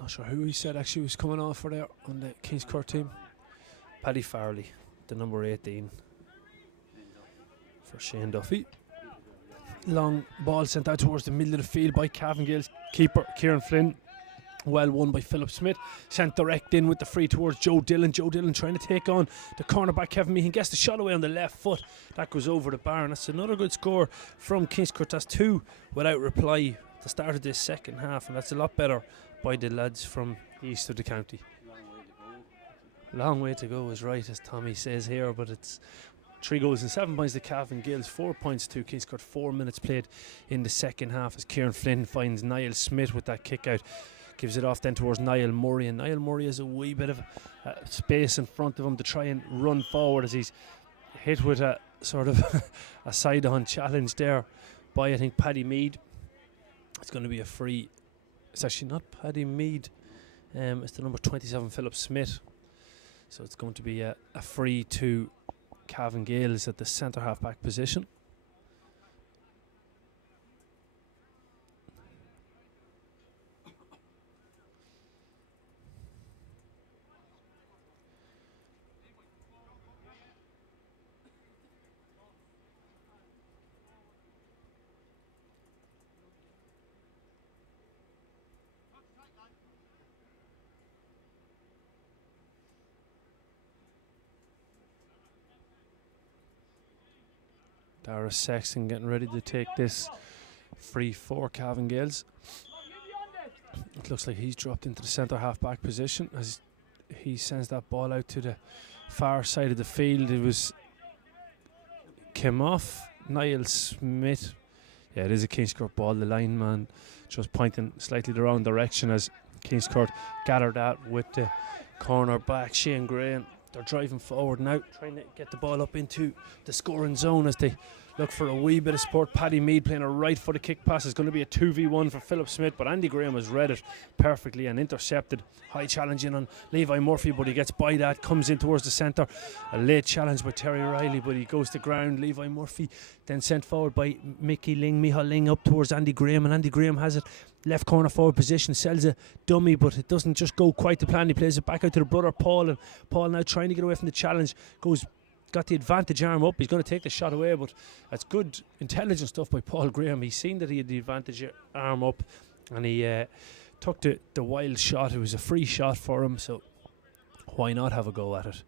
not sure who he said actually was coming on for there on the Kingscourt team. Paddy Farley, the number 18 for Shane Duffy. Long ball sent out towards the middle of the field by Cavan Gaels keeper Kieran Flynn. Well won by Philip Smith. Sent direct in with the free towards Joe Dillon. Joe Dillon trying to take on the cornerback Kevin Meehan. Gets the shot away on the left foot. That goes over the bar, and that's another good score from Kingscourt. That's 2 without reply at the start of this second half, and that's a lot better by the lads from the east of the county. Long way to go is right, as Tommy says here, but it's 3 goals and 7 points to Cavan Gaels, 4 points to Kingscourt. 4 minutes played in the second half as Kieran Flynn finds Niall Smith with that kick out. Gives it off then towards Niall Murray, and Niall Murray has a wee bit of space in front of him to try and run forward as he's hit with a sort of a side-on challenge there by, I think, Paddy Mead. It's going to be a free. It's actually not Paddy Mead, it's the number 27 Philip Smith. So it's going to be a free to Cavan Gaels at the centre half back position. Dara Sexton getting ready to take this free for Cavan Gaels. It looks like he's dropped into the centre half back position as he sends that ball out to the far side of the field. It came off Niall Smith. Yeah, it is a Kingscourt ball. The lineman just pointing slightly the wrong direction as Kingscourt gathered that with the corner back. Shane Graham, they're driving forward now, trying to get the ball up into the scoring zone as they look for a wee bit of support. Paddy Mead playing a right footed kick pass. Is going to be a 2v1 for Philip Smith, but Andy Graham has read it perfectly and intercepted. High challenge in on Levi Murphy, but he gets by that, comes in towards the centre. A late challenge by Terry Riley, but he goes to ground. Levi Murphy then sent forward by Michal Ling up towards Andy Graham, and Andy Graham has it left corner forward position, sells a dummy, but it doesn't just go quite to plan. He plays it back out to the brother Paul, and Paul now trying to get away from the challenge, got the advantage arm up. He's going to take the shot away, but that's good intelligent stuff by Paul Graham. He's seen that he had the advantage arm up, and he took the wild shot. It was a free shot for him, so why not have a go at it?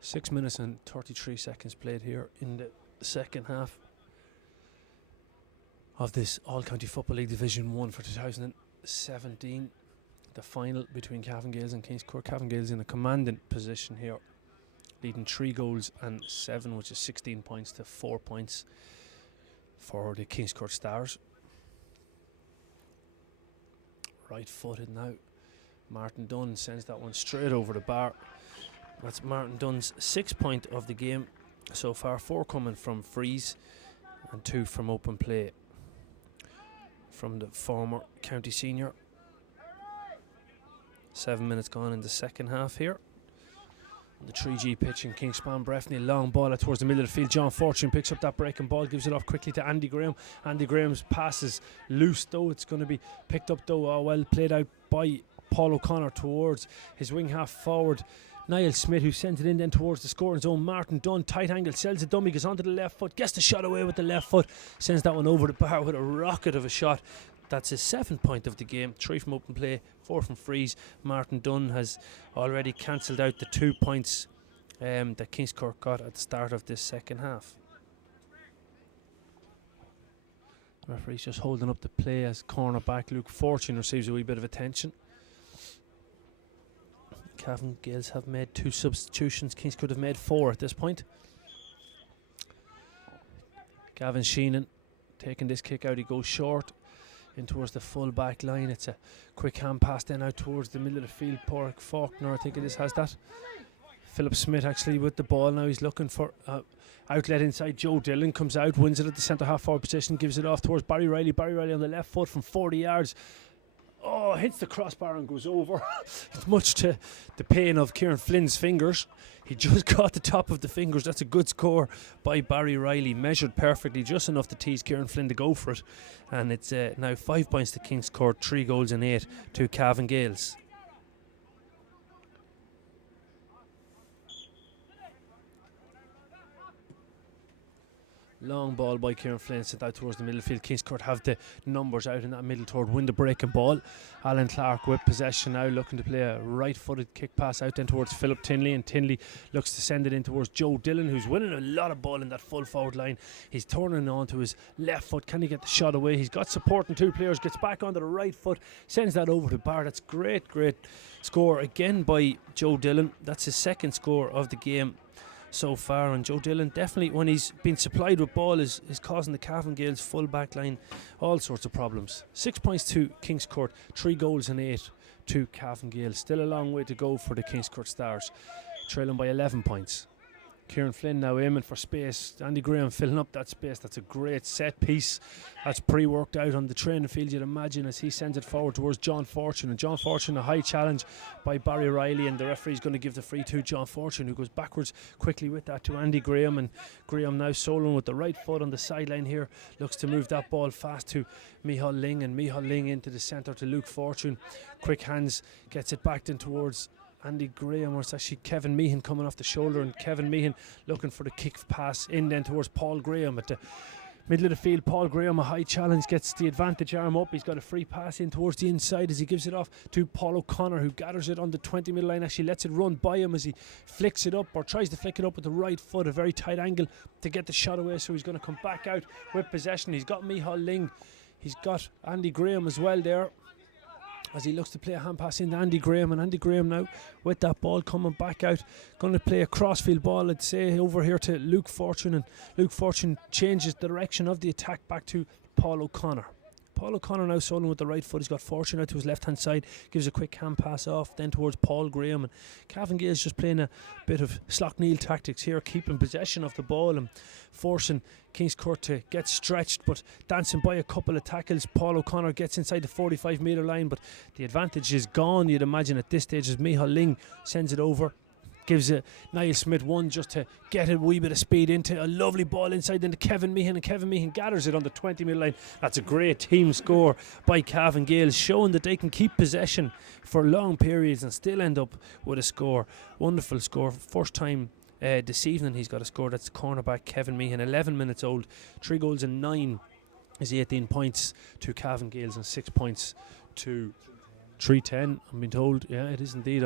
6 minutes and 33 seconds played here in the second half of this All-County Football League Division 1 for 2017. The final between Cavan Gaels and Kingscourt. Cavan Gaels in a commanding position here, leading 3 goals and 7, which is 16 points to 4 points for the Kingscourt Stars. Right footed now. Martin Dunn sends that one straight over the bar. That's Martin Dunn's 6th point of the game so far, 4 coming from frees and 2 from open play from the former county senior. 7 minutes gone in the second half here. On the 3G pitch in Kingspan Breffni, long ball out towards the middle of the field. John Fortune picks up that breaking ball, gives it off quickly to Andy Graham. Andy Graham's pass is loose though. It's going to be picked up though, well played out by Paul O'Connor towards his wing half forward Niall Smith, who sends it in then towards the scoring zone. Martin Dunn, tight angle, sells a dummy, goes onto the left foot, gets the shot away with the left foot, sends that one over the bar with a rocket of a shot. That's his 7th point of the game. 3 from open play, 4 from frees. Martin Dunn has already cancelled out the 2 points that Kingscourt got at the start of this second half. The referee's just holding up the play as cornerback Luke Fortune receives a wee bit of attention. Cavan Gaels have made 2 substitutions. Kingscourt have made 4 at this point. Gavin Sheenan taking this kick out. He goes short in towards the full back line. It's a quick hand pass then out towards the middle of the field. Porrick Faulkner, I think it is, has that. Philip Smith actually with the ball now. He's looking for outlet inside. Joe Dillon comes out, wins it at the centre half forward position, gives it off towards Barry Riley. Barry Riley on the left foot from 40 yards. Oh, hits the crossbar and goes over. Much to the pain of Kieran Flynn's fingers. He just got the top of the fingers. That's a good score by Barry Riley. Measured perfectly, just enough to tease Kieran Flynn to go for it. And it's now 5 points to Kingscourt, 3 goals and 8 to Cavan Gaels. Long ball by Kieran Flynn, sent out towards the middle field. Kingscourt have the numbers out in that middle toward win the breaking ball. Alan Clark with possession now, looking to play a right-footed kick pass out then towards Philip Tinley, and Tinley looks to send it in towards Joe Dillon, who's winning a lot of ball in that full forward line. He's turning on to his left foot. Can he get the shot away? He's got support in 2 players, gets back onto the right foot, sends that over the bar. That's great score again by Joe Dillon. That's his 2nd score of the game so far, and Joe Dillon definitely, when he's been supplied with ball, is causing the Cavan Gaels full back line all sorts of problems. 6 points to Kingscourt, 3 goals and 8 to Cavan Gaels. Still a long way to go for the Kingscourt Stars, trailing by 11 points. Kieran Flynn now aiming for space. Andy Graham filling up that space. That's a great set piece. That's pre-worked out on the training field, you'd imagine, as he sends it forward towards John Fortune. And John Fortune, a high challenge by Barry Riley, and the referee's going to give the free to John Fortune, who goes backwards quickly with that to Andy Graham. And Graham now soloing with the right foot on the sideline here. Looks to move that ball fast to Michal Ling, and Michal Ling into the centre to Luke Fortune. Quick hands, gets it back in towards Andy Graham, or it's actually Kevin Meehan coming off the shoulder, and Kevin Meehan looking for the kick pass in then towards Paul Graham at the Middle of the field, Paul Graham, a high challenge, gets the advantage arm up. He's got a free pass in towards the inside as he gives it off to Paul O'Connor, who gathers it on the 20 metre line. Actually lets it run by him as he flicks it up, or tries to flick it up with the right foot, a very tight angle to get the shot away. So he's going to come back out with possession. He's got Micheál Ling, he's got Andy Graham as well there, as he looks to play a hand pass into Andy Graham. And Andy Graham now with that ball coming back out, going to play a crossfield ball, I'd say, over here to Luke Fortune, and Luke Fortune changes the direction of the attack back to Paul O'Connor. Paul O'Connor now soloing with the right foot. He's got Fortune out to his left hand side, gives a quick hand pass off then towards Paul Graham, and Cavan Gaels just playing a bit of Slough-Neil tactics here, keeping possession of the ball and forcing Kingscourt to get stretched, but dancing by a couple of tackles. Paul O'Connor gets inside the 45 metre line, but the advantage is gone, you'd imagine, at this stage, as Micheál Ling sends it over, gives it Niall Smith one just to get a wee bit of speed into a lovely ball inside into Kevin Meehan, and Kevin Meehan gathers it on the 20 metre line. That's a great team score by Cavan Gaels, showing that they can keep possession for long periods and still end up with a score. Wonderful score, first time this evening he's got a score. That's cornerback Kevin Meehan, 11 minutes old, 3 goals and 9 is 18 points to Cavan Gaels and 6 points to 310. I'm being told, yeah, it is indeed.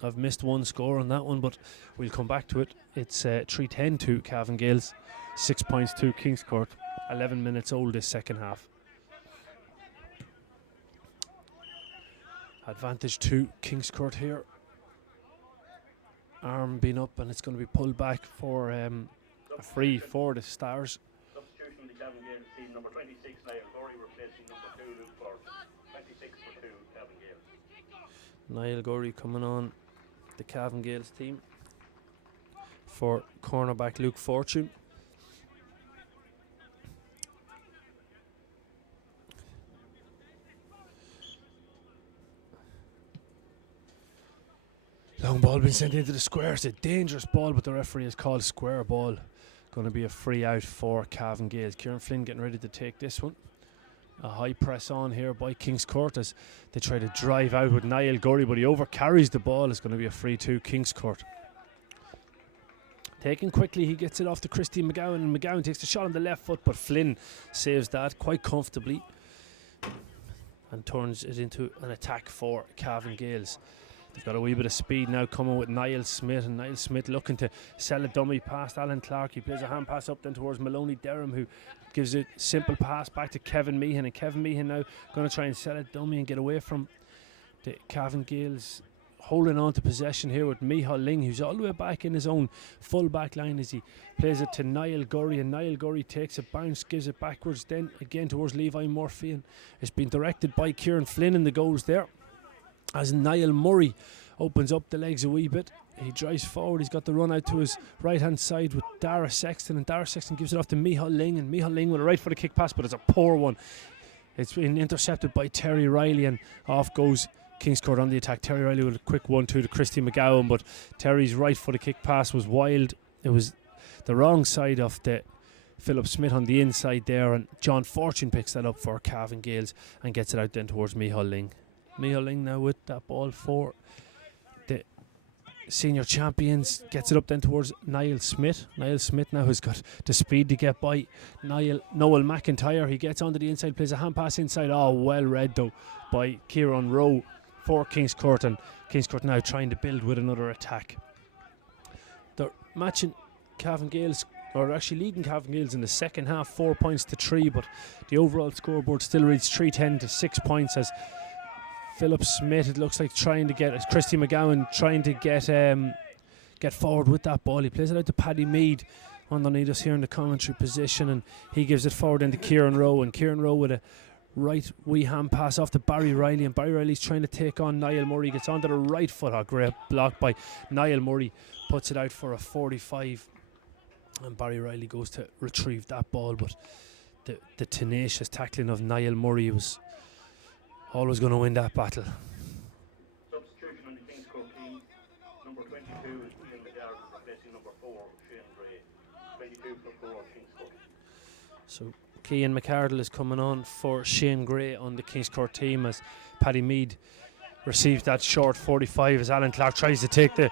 I've missed one score on that one, but we'll come back to it. It's 3-10 to Cavan Gaels, 6 points to Kingscourt. 11 minutes old this second half. Advantage to Kingscourt here. Arm being up, and it's going to be pulled back for a free for the Stars. Substitution of the Cavan Gaels team, number 26 Niall Gorey replacing number 2 Luke Fortune. 26 for 2 Cavan Gaels. Niall Gorey coming on the Cavan Gaels team for cornerback Luke Fortune. Long ball being sent into the square. It's a dangerous ball, but the referee has called square ball. Going to be a free out for Cavan Gaels. Kieran Flynn getting ready to take this one. A high press on here by Kingscourt as they try to drive out with Niall Gorey, but he overcarries the ball. It's going to be a free to Kingscourt. Taken quickly, he gets it off to Christy McGowan, and McGowan takes the shot on the left foot, but Flynn saves that quite comfortably and turns it into an attack for Cavan Gaels. They've got a wee bit of speed now coming with Niall Smith, and Niall Smith looking to sell a dummy past Alan Clark. He plays a hand pass up then towards Maloney Derham, who gives a simple pass back to Kevin Meehan, and Kevin Meehan now going to try and sell a dummy and get away from the Cavan Gaels, holding on to possession here with Micheál Ling, who's all the way back in his own full back line as he plays it to Niall Gorey, and Niall Gorey takes a bounce, gives it backwards then again towards Levi Murphy, and it's been directed by Kieran Flynn in the goals there as Niall Murray opens up the legs a wee bit. He drives forward, he's got the run out to his right hand side with Dara Sexton, and Dara Sexton gives it off to Micheál Ling, and Micheál Ling with a right foot kick pass, but it's a poor one. It's been intercepted by Terry Riley, and off goes Kingscourt on the attack. Terry Riley with a quick 1-2 to Christy McGowan, but Terry's right footed kick pass was wild. It was the wrong side of the Philip Smith on the inside there, and John Fortune picks that up for Cavan Gaels and gets it out then towards Micheál Ling. Micheál Ling now with that ball for the senior champions, gets it up then towards Niall Smith. Niall Smith now has got the speed to get by Noel McIntyre. He gets onto the inside, plays a hand pass inside. Oh, well read though by Kieran Rowe for Kingscourt, and Kingscourt now trying to build with another attack. They're matching Cavan Gaels, or actually leading Cavan Gaels in the second half, 4 points to 3, but the overall scoreboard still reads 3-10 to 6 points as Philip Smith, it looks like, trying to get Christy McGowan trying to get forward with that ball. He plays it out to Paddy Mead underneath us here in the commentary position, and he gives it forward into Kieran Rowe, and Kieran Rowe with a right wee hand pass off to Barry Riley, and Barry Riley's trying to take on Niall Murray. Gets onto the right foot. A great block by Niall Murray, puts it out for a 45, and Barry Riley goes to retrieve that ball, but the tenacious tackling of Niall Murray was always going to win that battle. Substitution on the Kingscourt team, number 22 is Ian McGarry replacing number 4 Shane Gray. 22 for 4 Kingscourt. So Cian McArdle is coming on for Shane Gray on the Kingscourt team as Paddy Mead receives that short 45 as Alan Clark tries to take the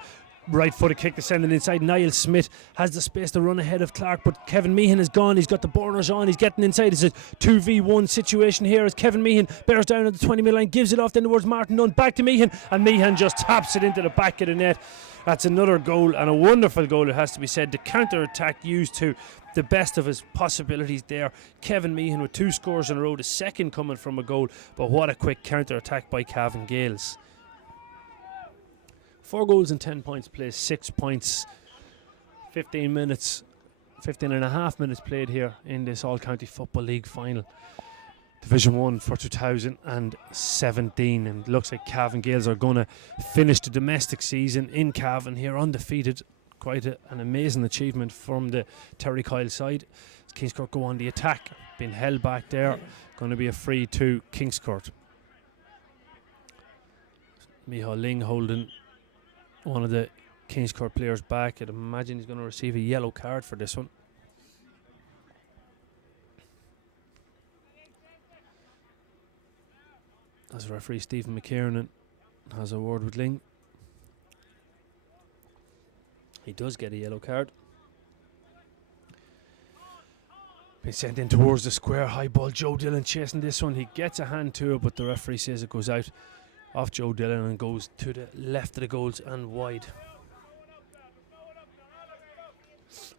right footed kick to send it inside. Niall Smith has the space to run ahead of Clark, but Kevin Meehan is gone. He's got the burners on. He's getting inside. It's a 2v1 situation here as Kevin Meehan bears down at the 20 metre line, gives it off then towards Martin Dunn, back to Meehan, and Meehan just taps it into the back of the net. That's another goal, and a wonderful goal, it has to be said. The counter attack used to the best of his possibilities there. Kevin Meehan with 2 scores in a row, the second coming from a goal, but what a quick counter attack by Cavan Gaels. 4 goals and 10 points played, 6 points, 15 and a half minutes played here in this All-County Football League final. Division 1 for 2017, and it looks like Cavan Gaels are going to finish the domestic season in Cavan here undefeated. Quite an amazing achievement from the Terry Kyle side. As Kingscourt go on the attack, being held back there, going to be a free to Kingscourt. Michal Ling holding one of the Kingscourt players back. I'd imagine he's going to receive a yellow card for this one. As referee Stephen McKiernan has a word with Ling. He does get a yellow card. Been sent in towards the square. High ball. Joe Dillon chasing this one. He gets a hand to it, but the referee says it goes out off Joe Dillon and goes to the left of the goals and wide.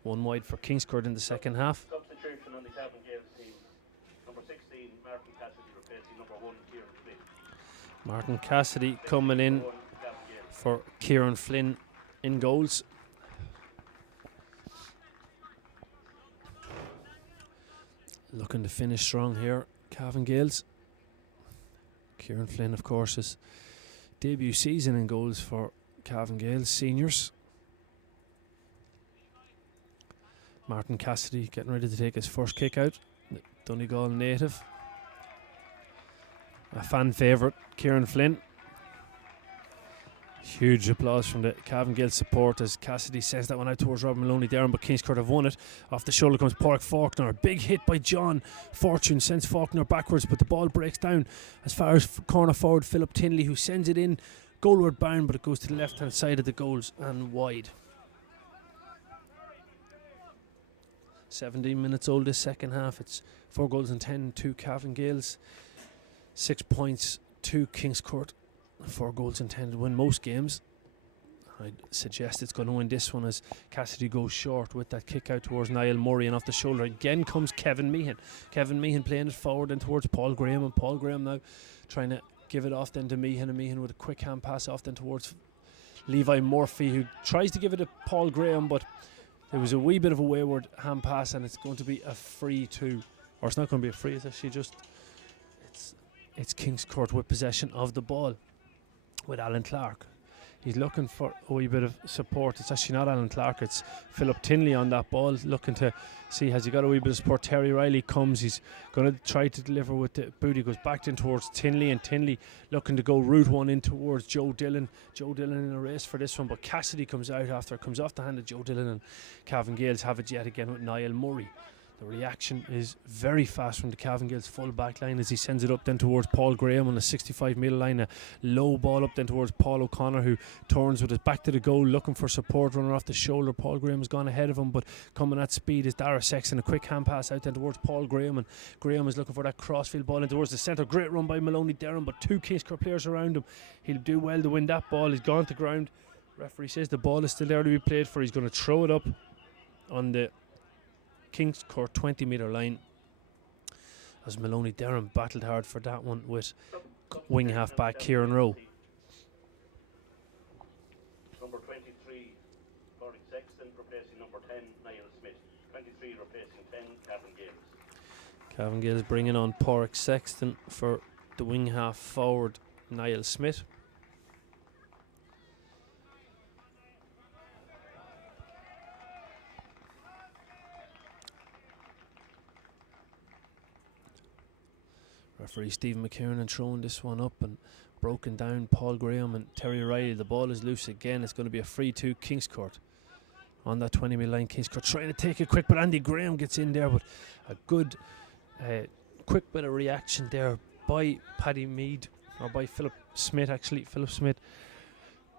1 wide for Kingscourt in the second half. Substitution on the Cavan Gaels team. Number 16, Martin Cassidy, replacing number 1, Kieran Flynn. Martin Cassidy coming in for Kieran Flynn in goals. Looking to finish strong here, Cavan Gaels. Kieran Flynn, of course, his debut season in goals for Cavan Gaels seniors. Martin Cassidy getting ready to take his first kick out. The Donegal native. A fan favourite, Kieran Flynn. Huge applause from the Cavan Gaels support as Cassidy sends that one out towards Robin Maloney there, but Kingscourt have won it. Off the shoulder comes Pádraig Faulkner. A big hit by John Fortune sends Faulkner backwards, but the ball breaks down as far as corner forward Philip Tinley, who sends it in goalward bound, but it goes to the left hand side of the goals and wide. 17 minutes old this second half. It's 4 goals and 10 to Cavan Gaels, 6 points to Kingscourt. 4 goals and 10 to win most games. I'd suggest it's going to win this one as Cassidy goes short with that kick out towards Niall Murray, and off the shoulder again comes Kevin Meehan. Kevin Meehan playing it forward and towards Paul Graham, and Paul Graham now trying to give it off then to Meehan, and Meehan with a quick hand pass off then towards Levi Murphy, who tries to give it to Paul Graham, but there was a wee bit of a wayward hand pass, and it's going to be a free to, or it's not going to be a free, it's actually just it's Kingscourt with possession of the ball with Alan Clark. He's looking for a wee bit of support. It's actually not Alan Clark, it's Philip Tinley on that ball, looking to see has he got a wee bit of support. Terry Riley comes, he's going to try to deliver with the boot. He goes back in towards Tinley, and Tinley looking to go route one in towards Joe Dillon. Joe Dillon in a race for this one, but Cassidy comes out after it comes off the hand of Joe Dillon, and Cavan Gaels have it yet again with Niall Murray. The reaction is very fast from the Cavan Gaels full back line as he sends it up then towards Paul Graham on the 65 metre line. A low ball up then towards Paul O'Connor, who turns with his back to the goal looking for support, runner off the shoulder. Paul Graham has gone ahead of him, but coming at speed is Dara Sexton. A quick hand pass out then towards Paul Graham, and Graham is looking for that crossfield ball in towards the centre. Great run by Maloney Derham, but 2 Kingscourt players around him. He'll do well to win that ball. He's gone to ground. Referee says the ball is still there to be played for. He's going to throw it up on the Kingscourt 20 metre line as Maloney Derham battled hard for that one with wing half back Kieran Rowe. Number 23, Pádraig Sexton, replacing number 10, Niall Smith. 23 replacing 10, Cavan Gaels. Cavan Gaels bringing on Pádraig Sexton for the wing half forward Niall Smith. Referee Stephen McKiernan throwing this one up and broken down. Paul Graham and Terry Riley. The ball is loose again. It's going to be a free to Kingscourt on that 20 metre line. Kingscourt trying to take it quick, but Andy Graham gets in there. But a good quick bit of reaction there by Paddy Mead, or by Philip Smith actually. Philip Smith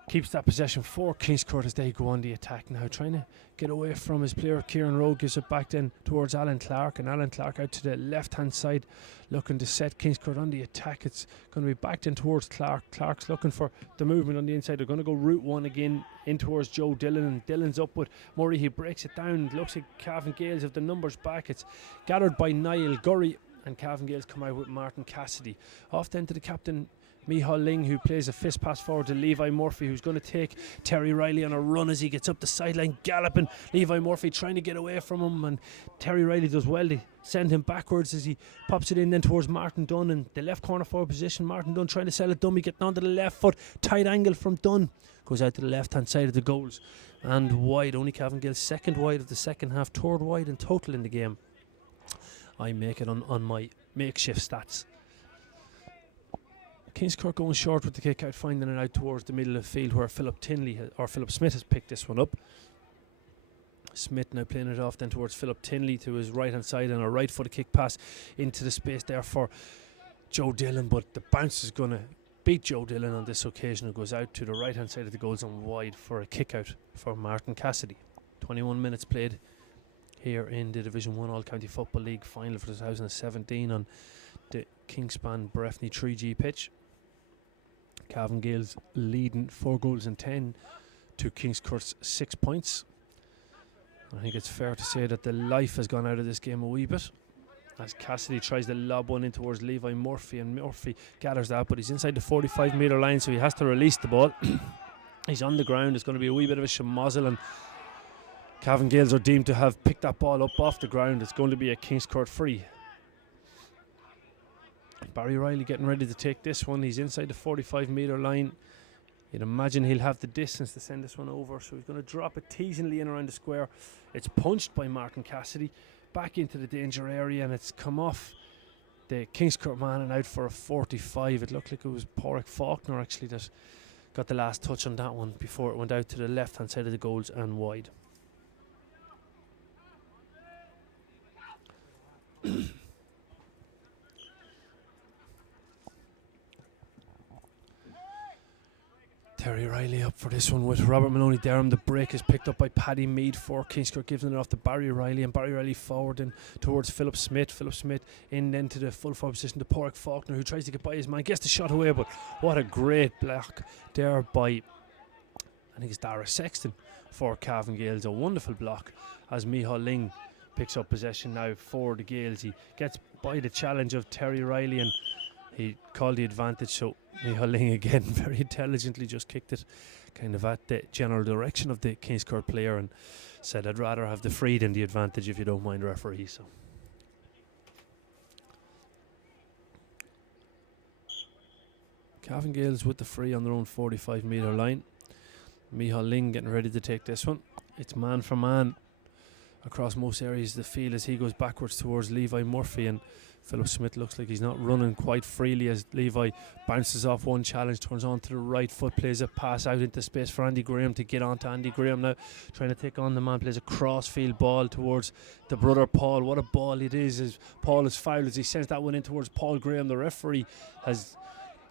keeps that possession for Kingscourt as they go on the attack now, trying to get away from his player. Kieran Rowe gives it back then towards Alan Clark, and Alan Clark out to the left hand side looking to set Kingscourt on the attack. It's going to be back then towards Clark. Clark's looking for the movement on the inside. They're going to go route one again in towards Joe Dillon, and Dillon's up with Murray. He breaks it down. It looks like Cavan Gaels have the numbers back. It's gathered by Niall Gurry, and Cavan Gaels come out with Martin Cassidy. Off then to the captain Micheál Ling, who plays a fist pass forward to Levi Murphy, who's going to take Terry Riley on a run as he gets up the sideline, galloping. Levi Murphy trying to get away from him, and Terry Riley does well to send him backwards as he pops it in then towards Martin Dunn in the left corner forward position. Martin Dunn trying to sell it dummy, getting onto the left foot, tight angle from Dunn, goes out to the left hand side of the goals and wide. Only Cavan Gaels' second wide of the second half, third wide in total in the game. I make it on my makeshift stats. Kingscourt going short with the kick out, finding it out towards the middle of the field where Philip Smith has picked this one up. Smith now playing it off then towards Philip Tinley to his right hand side, and a right footed kick pass into the space there for Joe Dillon, but the bounce is going to beat Joe Dillon on this occasion. It goes out to the right hand side of the goals and wide for a kick out for Martin Cassidy. 21 minutes played here in the Division 1 All County Football League final for 2017 on the Kingspan Breffni 3G pitch. Cavan Gaels leading 4 goals and 10 to Kingscourt's 6 points. I think it's fair to say that the life has gone out of this game a wee bit as Cassidy tries to lob one in towards Levi Murphy, and Murphy gathers that, but he's inside the 45 metre line, so he has to release the ball. He's on the ground. It's going to be a wee bit of a schmozzle, and Cavan Gaels are deemed to have picked that ball up off the ground. It's going to be a Kingscourt free. Barry Riley getting ready to take this one. He's inside the 45 metre line. You'd imagine he'll have the distance to send this one over, so he's going to drop it teasingly in around the square. It's punched by Martin Cassidy back into the danger area, and it's come off the Kingscourt man and out for a 45. It looked like it was Porrick Faulkner actually that got the last touch on that one before it went out to the left hand side of the goals and wide. Terry Riley up for this one with Robert Maloney Durham. The break is picked up by Paddy Mead for Kingscourt, giving it off to Barry Riley, and Barry Riley forward in towards Philip Smith. Philip Smith in then to the full forward position to Porrick Faulkner, who tries to get by his man, gets the shot away, but what a great block there by, I think it's Dara Sexton for Cavan Gaels. A wonderful block as Micheál Ling picks up possession now for the Gaels. He gets by the challenge of Terry Riley and he called the advantage, so Micheál Ling again very intelligently just kicked it kind of at the general direction of the Kingscourt player and said, I'd rather have the free than the advantage if you don't mind, referee. So Cavan Gaels with the free on their own 45 metre line. Micheál Ling getting ready to take this one. It's man for man across most areas of the field as he goes backwards towards Levi Murphy, and Philip Smith looks like he's not running quite freely as Levi bounces off one challenge, turns on to the right foot, plays a pass out into space for Andy Graham to get on to Andy Graham now, trying to take on the man, plays a cross-field ball towards the brother Paul. What a ball it is as Paul is fouled as he sends that one in towards Paul Graham. The referee has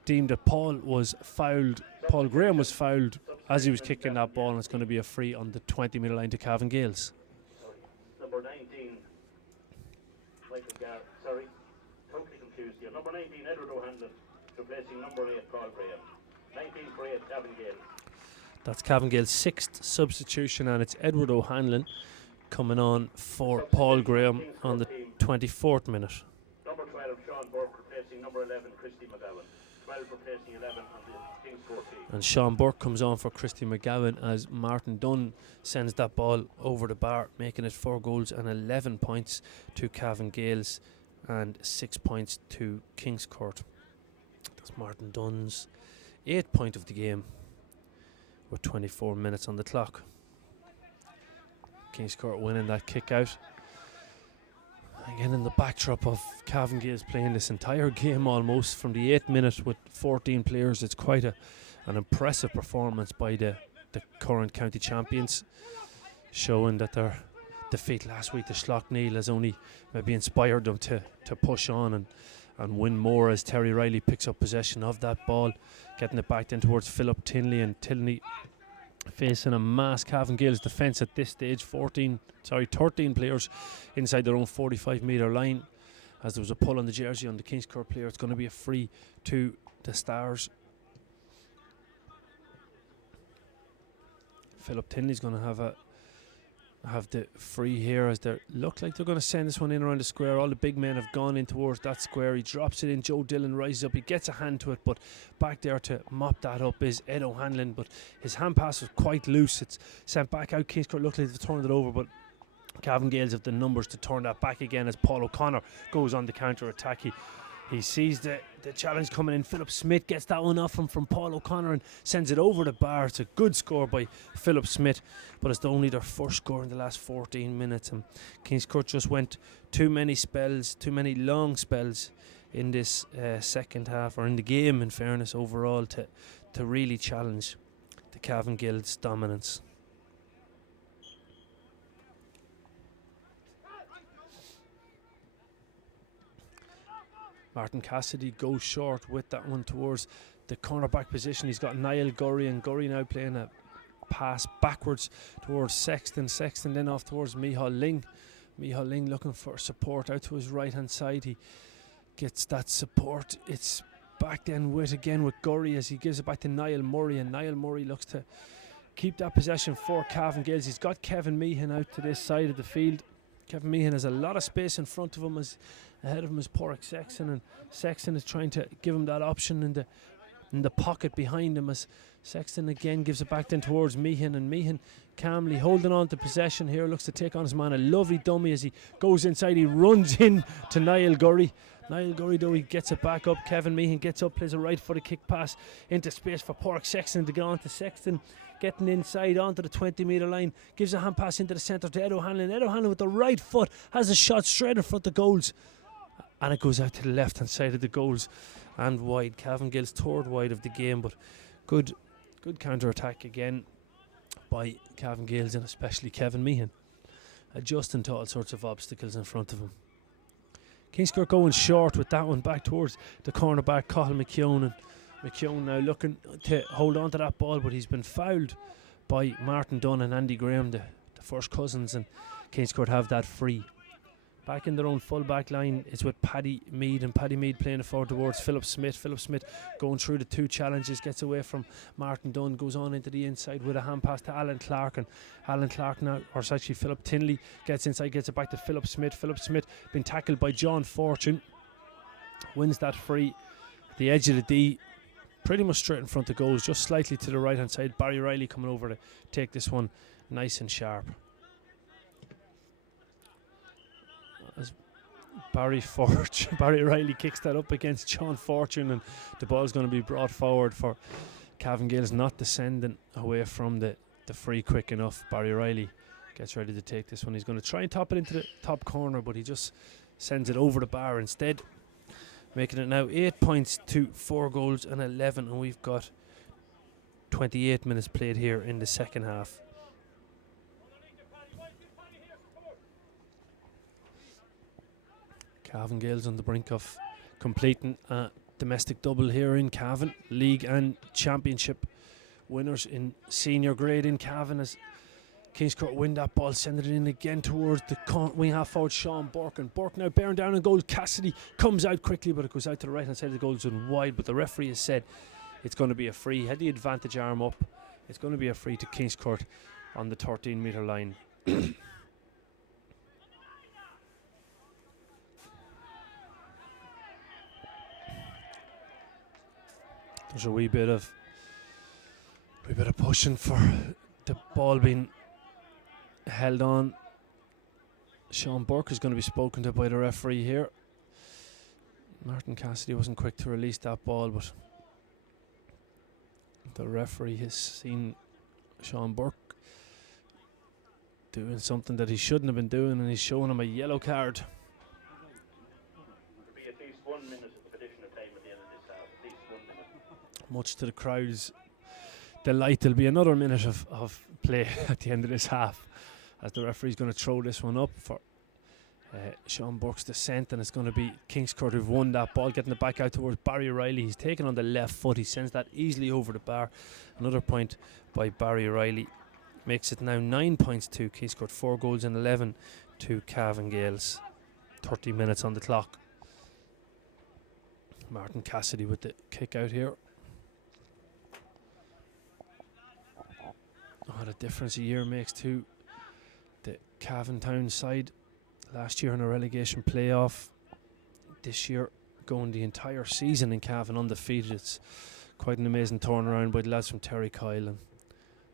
deemed that Paul Graham was fouled as he was kicking that ball, and it's going to be a free on the 20 metre line to Cavan Gaels. Number 19, totally confused here. Number 19, Edward O'Hanlon, replacing number 8, Paul Graham. 19 for 8, Cavan Gaels. That's Cavan Gaels' 6th substitution, and it's Edward O'Hanlon coming on for Paul Graham on the 24th minute. Number 12, Sean Burke, replacing number 11, Christy McGowan. 12 replacing 11 on the Kingscourt team. And Sean Burke comes on for Christy McGowan as Martin Dunn sends that ball over the bar, making it 4 goals and 11 points to Cavan Gaels and 6 points to Kingscourt. That's Martin Dunn's 8th point of the game with 24 minutes on the clock. Kingscourt winning that kick out. Again, in the backdrop of Cavan Gaels playing this entire game almost from the 8th minute with 14 players, it's quite an impressive performance by the current county champions, showing that their defeat last week to Schlockneil has only maybe inspired them to push on and win more as Terry Riley picks up possession of that ball, getting it back then towards Philip Tinley, and Tinley facing a mass Cavan Gaels defence at this stage. 13 players inside their own 45-metre line, as there was a pull on the jersey on the Kingscourt player. It's going to be a free to the Stars. Philip Tinley's going to have the free here, as they look like they're going to send this one in around the square. All the big men have gone in towards that square. He drops it in. Joe Dillon rises up. He gets a hand to it, but back there to mop that up is Ed O'Hanlon, but his hand pass was quite loose. It's sent back out. Kingscourt looked like they've turned it over, but Cavan Gaels have the numbers to turn that back again as Paul O'Connor goes on the counter attack. He sees the challenge coming in. Philip Smith gets that one off him from Paul O'Connor and sends it over the bar. It's a good score by Philip Smith, but it's only their first score in the last 14 minutes. And Kingscourt just went too many long spells in this second half, or in the game in fairness overall, to really challenge the Cavan Gaels' dominance. Martin Cassidy goes short with that one towards the cornerback position. He's got Niall Gurry, and Gurry now playing a pass backwards towards Sexton. Sexton then off towards Micheál Ling. Micheál Ling looking for support out to his right hand side. He gets that support. It's back then with Gurry as he gives it back to Niall Murray, and Niall Murray looks to keep that possession for Cavan Gaels. He's got Kevin Meehan out to this side of the field. Kevin Meehan has a lot of space in front of him, as ahead of him is Porrick Sexton, and Sexton is trying to give him that option in the pocket behind him, as Sexton again gives it back then towards Meehan, and Meehan calmly holding on to possession here, looks to take on his man. A lovely dummy as he goes inside. He runs in to Niall Gurry. Niall Gurry, though, he gets it back up. Kevin Meehan gets up, plays a right footed kick pass into space for Porrick Sexton to get on to Sexton, getting inside onto the 20-metre line, gives a hand pass into the centre to Ed O'Hanlon. Ed O'Hanlon with the right foot has a shot straight in front of the goals, and it goes out to the left hand side of the goals and wide. Cavan Gaels' third wide of the game, but good counter attack again by Cavan Gaels, and especially Kevin Meehan, adjusting to all sorts of obstacles in front of him. Kingscourt going short with that one back towards the cornerback Cathal McKeown, and McKeown now looking to hold on to that ball, but he's been fouled by Martin Dunn and Andy Graham, the first cousins, and Kingscourt have that free. Back in their own full back line is with Paddy Mead, and Paddy Mead playing it forward towards Philip Smith. Philip Smith going through the two challenges, gets away from Martin Dunn, goes on into the inside with a hand pass to Alan Clark, and Alan Clark now, or it's actually Philip Tinley, gets inside, gets it back to Philip Smith. Philip Smith been tackled by John Fortune, wins that free. The edge of the D, pretty much straight in front of goals, just slightly to the right hand side. Barry Riley coming over to take this one nice and sharp. As Barry Riley kicks that up against John Fortune, and the ball's going to be brought forward for Cavan Gaels, not descending away from the free quick enough. Barry Riley gets ready to take this one. He's going to try and top it into the top corner, but he just sends it over the bar instead, making it now 8 points to 4 goals and 11, and we've got 28 minutes played here in the second half. Cavan Gaels on the brink of completing a domestic double here in Cavan, league and championship winners in senior grade in Cavan, as Kingscourt win that ball, send it in again towards the wing half forward Sean Burke, and Burke now bearing down on goal. Cassidy comes out quickly, but it goes out to the right hand side of the goals and wide, but the referee has said it's going to be a free. He had the advantage arm up. It's going to be a free to Kingscourt on the 13-metre line. There's a wee bit of pushing for the ball being held on. Sean Burke is going to be spoken to by the referee here. Martin Cassidy wasn't quick to release that ball, but the referee has seen Sean Burke doing something that he shouldn't have been doing, and he's showing him a yellow card. There'll be at least 1 minute of additional time at the end of this half. At least 1 minute. Much to the crowd's delight, there'll be another minute of play at the end of this half, as the referee's going to throw this one up for Sean Burke's descent, and it's going to be Kingscourt who've won that ball, getting it back out towards Barry Riley. He's taken on the left foot, he sends that easily over the bar. Another point by Barry Riley makes it now 9 points to Kingscourt, 4 goals and 11 to Cavan Gaels. 30 minutes on the clock. Martin Cassidy with the kick out here. What a difference a year makes to the Cavan Town side. Last year in a relegation playoff, this year going the entire season in Cavan undefeated. It's quite an amazing turnaround by the lads from Terry Kyle, and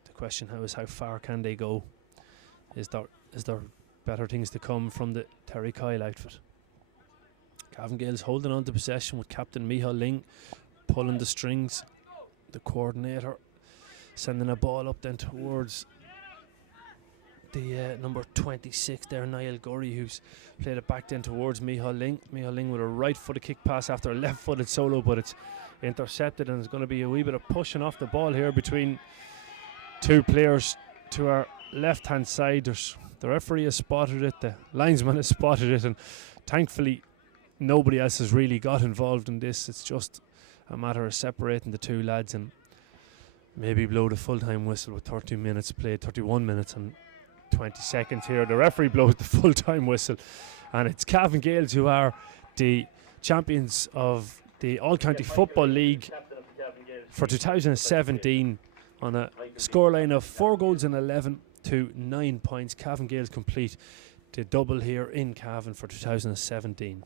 the question is how far can they go? Is there better things to come from the Terry Kyle outfit? Cavan Gaels holding on to possession with Captain Michal Ling pulling the strings, the coordinator sending a ball up then towards the number 26 there, Niall Gurry, who's played it back then towards Michal Ling. Michal Ling with a right-footed kick pass after a left-footed solo, but it's intercepted, and there's going to be a wee bit of pushing off the ball here between two players to our left-hand side. The referee has spotted it, the linesman has spotted it, and thankfully nobody else has really got involved in this. It's just a matter of separating the two lads and maybe blow the full-time whistle with 30 minutes played, 31 minutes and 20 seconds here. The referee blows the full-time whistle, and it's Cavan Gaels who are the champions of the All-County Football League for 2017 on a scoreline of 4 goals and 11 to 9 points. Cavan Gaels complete the double here in Cavan for 2017.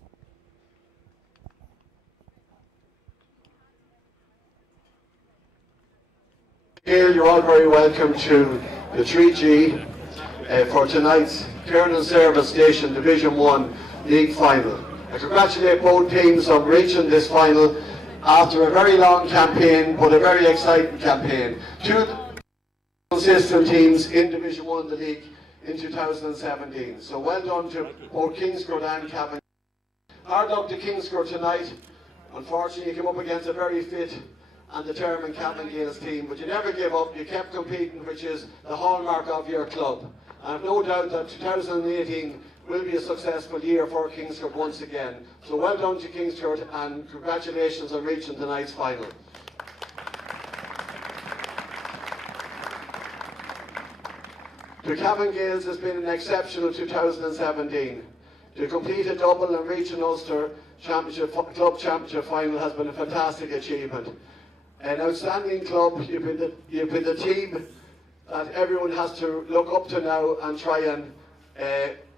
Here, you're all very welcome to the 3G for tonight's Kiernan Service Station Division 1 League Final. I congratulate both teams on reaching this final after a very long campaign, but a very exciting campaign. Two consistent teams in Division 1 of the league in 2017. So well done to both Kingscourt and Cavan. Hard luck to Kingscourt tonight. Unfortunately, you came up against a very fit and determined Cavan Gaels team, but you never give up, you kept competing, which is the hallmark of your club. I have no doubt that 2018 will be a successful year for Kingscourt once again. So well done to Kingscourt, and congratulations on reaching tonight's final. To Cavan Gaels has been an exceptional 2017. To complete a double and reach an Ulster Club Championship final has been a fantastic achievement. An outstanding club. You've been the team that everyone has to look up to now and try and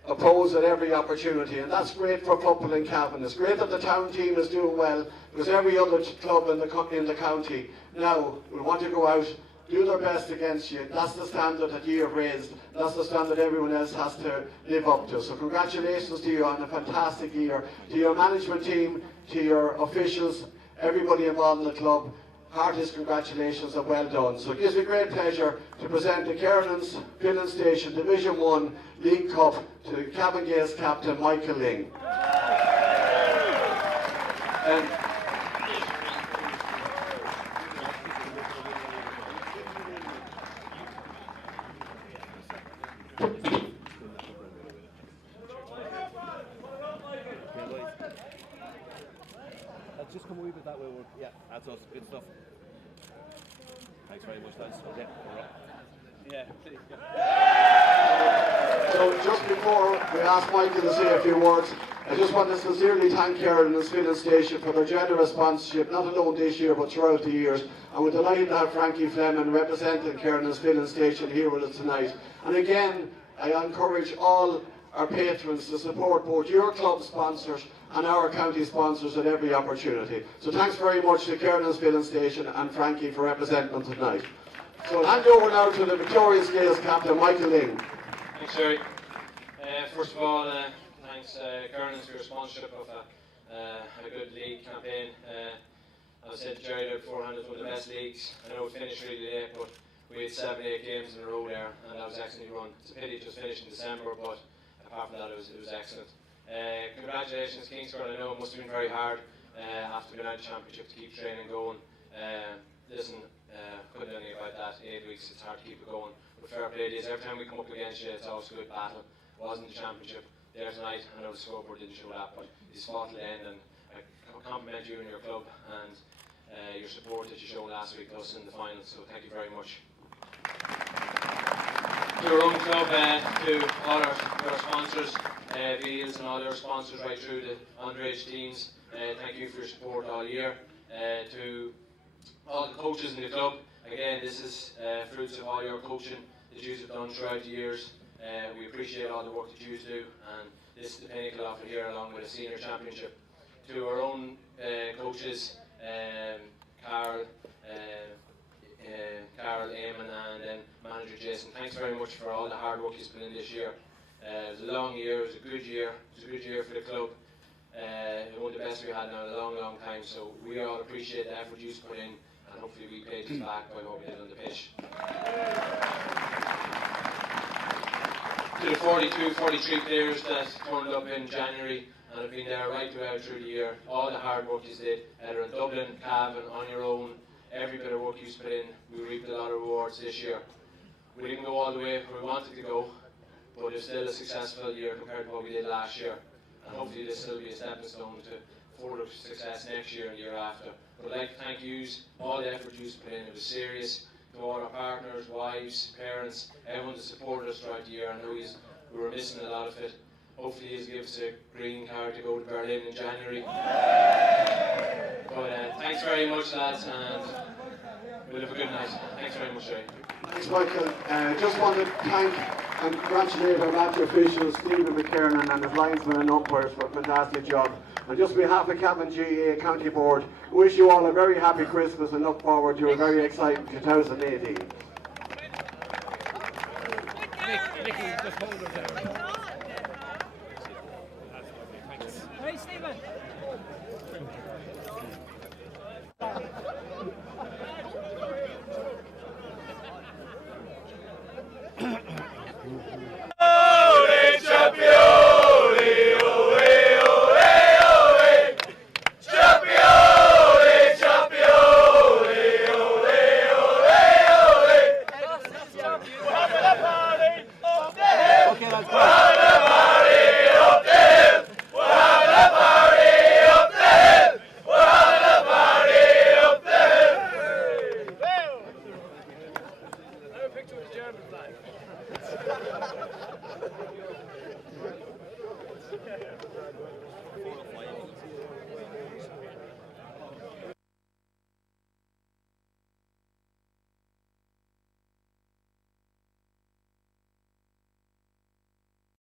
oppose at every opportunity, and that's great for football in Cavan. It's great that the town team is doing well, because every other club in the county now will want to go out, do their best against you. That's the standard that you have raised. That's the standard everyone else has to live up to. So congratulations to you on a fantastic year, to your management team, to your officials, everybody involved in the club. Heartiest congratulations and well done. So it gives me great pleasure to present the Kiernan's Filling Station Division 1 League Cup to Cavan Gaels captain Michael Ling. Just come a wee bit that way. Yeah, that's us. Good stuff. Thanks very much, lads. Okay, all right. Yeah, please. So just before we ask Michael to say a few words, I just want to sincerely thank Kiernan's Filling Station for their generous sponsorship, not alone this year but throughout the years. And we're delighted to have Frankie Fleming representing Kiernan's Filling Station here with us tonight. And again, I encourage all our patrons to support both your club sponsors and our county sponsors at every opportunity. So thanks very much to Kiernan's Filling Station and Frankie for representing them tonight. So I'll hand over now to the victorious Gaels captain, Michael Ling. Thanks, Jerry. First of all, thanks Kiernan's for your sponsorship of a good league campaign. As I said to Jerry there beforehand, it's one of the best leagues. I know it finished really late, but we had 7-8 games in a row there, and that was excellently run. It's a pity it just finished in December, but apart from that, it was excellent. Congratulations, Kingscourt. I know it must have been very hard after being out of the championship to keep training going. Listen, couldn't do anything about that. 8 weeks, it's hard to keep it going. But fair play to you. Every time we come up against you, it's always a good battle. It wasn't the championship. there tonight. I know the scoreboard didn't show that, but he's fought to the end, and I compliment you and your club and your support that you showed last week to us in the final, so thank you very much. To our own club, to all our sponsors, Gaels and all their sponsors right through the underage teams, thank you for your support all year. To all the coaches in the club, again, this is fruits of all your coaching that you have done throughout the years. We appreciate all the work that you do, and this is the pinnacle of it here, along with a senior championship. To our own coaches, Carl, Eamon, and then manager Jason, thanks very much for all the hard work you've put in this year. It was a long year, it was a good year, for the club. One of the best we had in a long time, so we all appreciate the effort you've put in, and hopefully we paid this back by what we did on the pitch. To the 42, 43 players that turned up in January and have been there right through the year, all the hard work you did, either in Dublin, Cavan, on your own, every bit of work you put in, we reaped a lot of rewards this year. We didn't go all the way where we wanted to go, but it's still a successful year compared to what we did last year. And hopefully this will be a stepping stone to further success next year and the year after. But I'd like to thank you, all the effort you put in. It was serious. To all our partners, wives, parents, everyone that supported us throughout the year. I know we were missing a lot of it. Hopefully he'll give us a green card to go to Berlin in January. But thanks very much, lads, and we'll have a good night. Thanks very much, Ray. Thanks, Michael. Just want to thank and congratulate our match officials, Stephen McKiernan and his linesmen and umpires for a fantastic job. And just on behalf of Cavan GAA County Board, we wish you all a very happy Christmas and look forward to a very exciting 2018. Nicky, just hold her there. Hey, Stephen.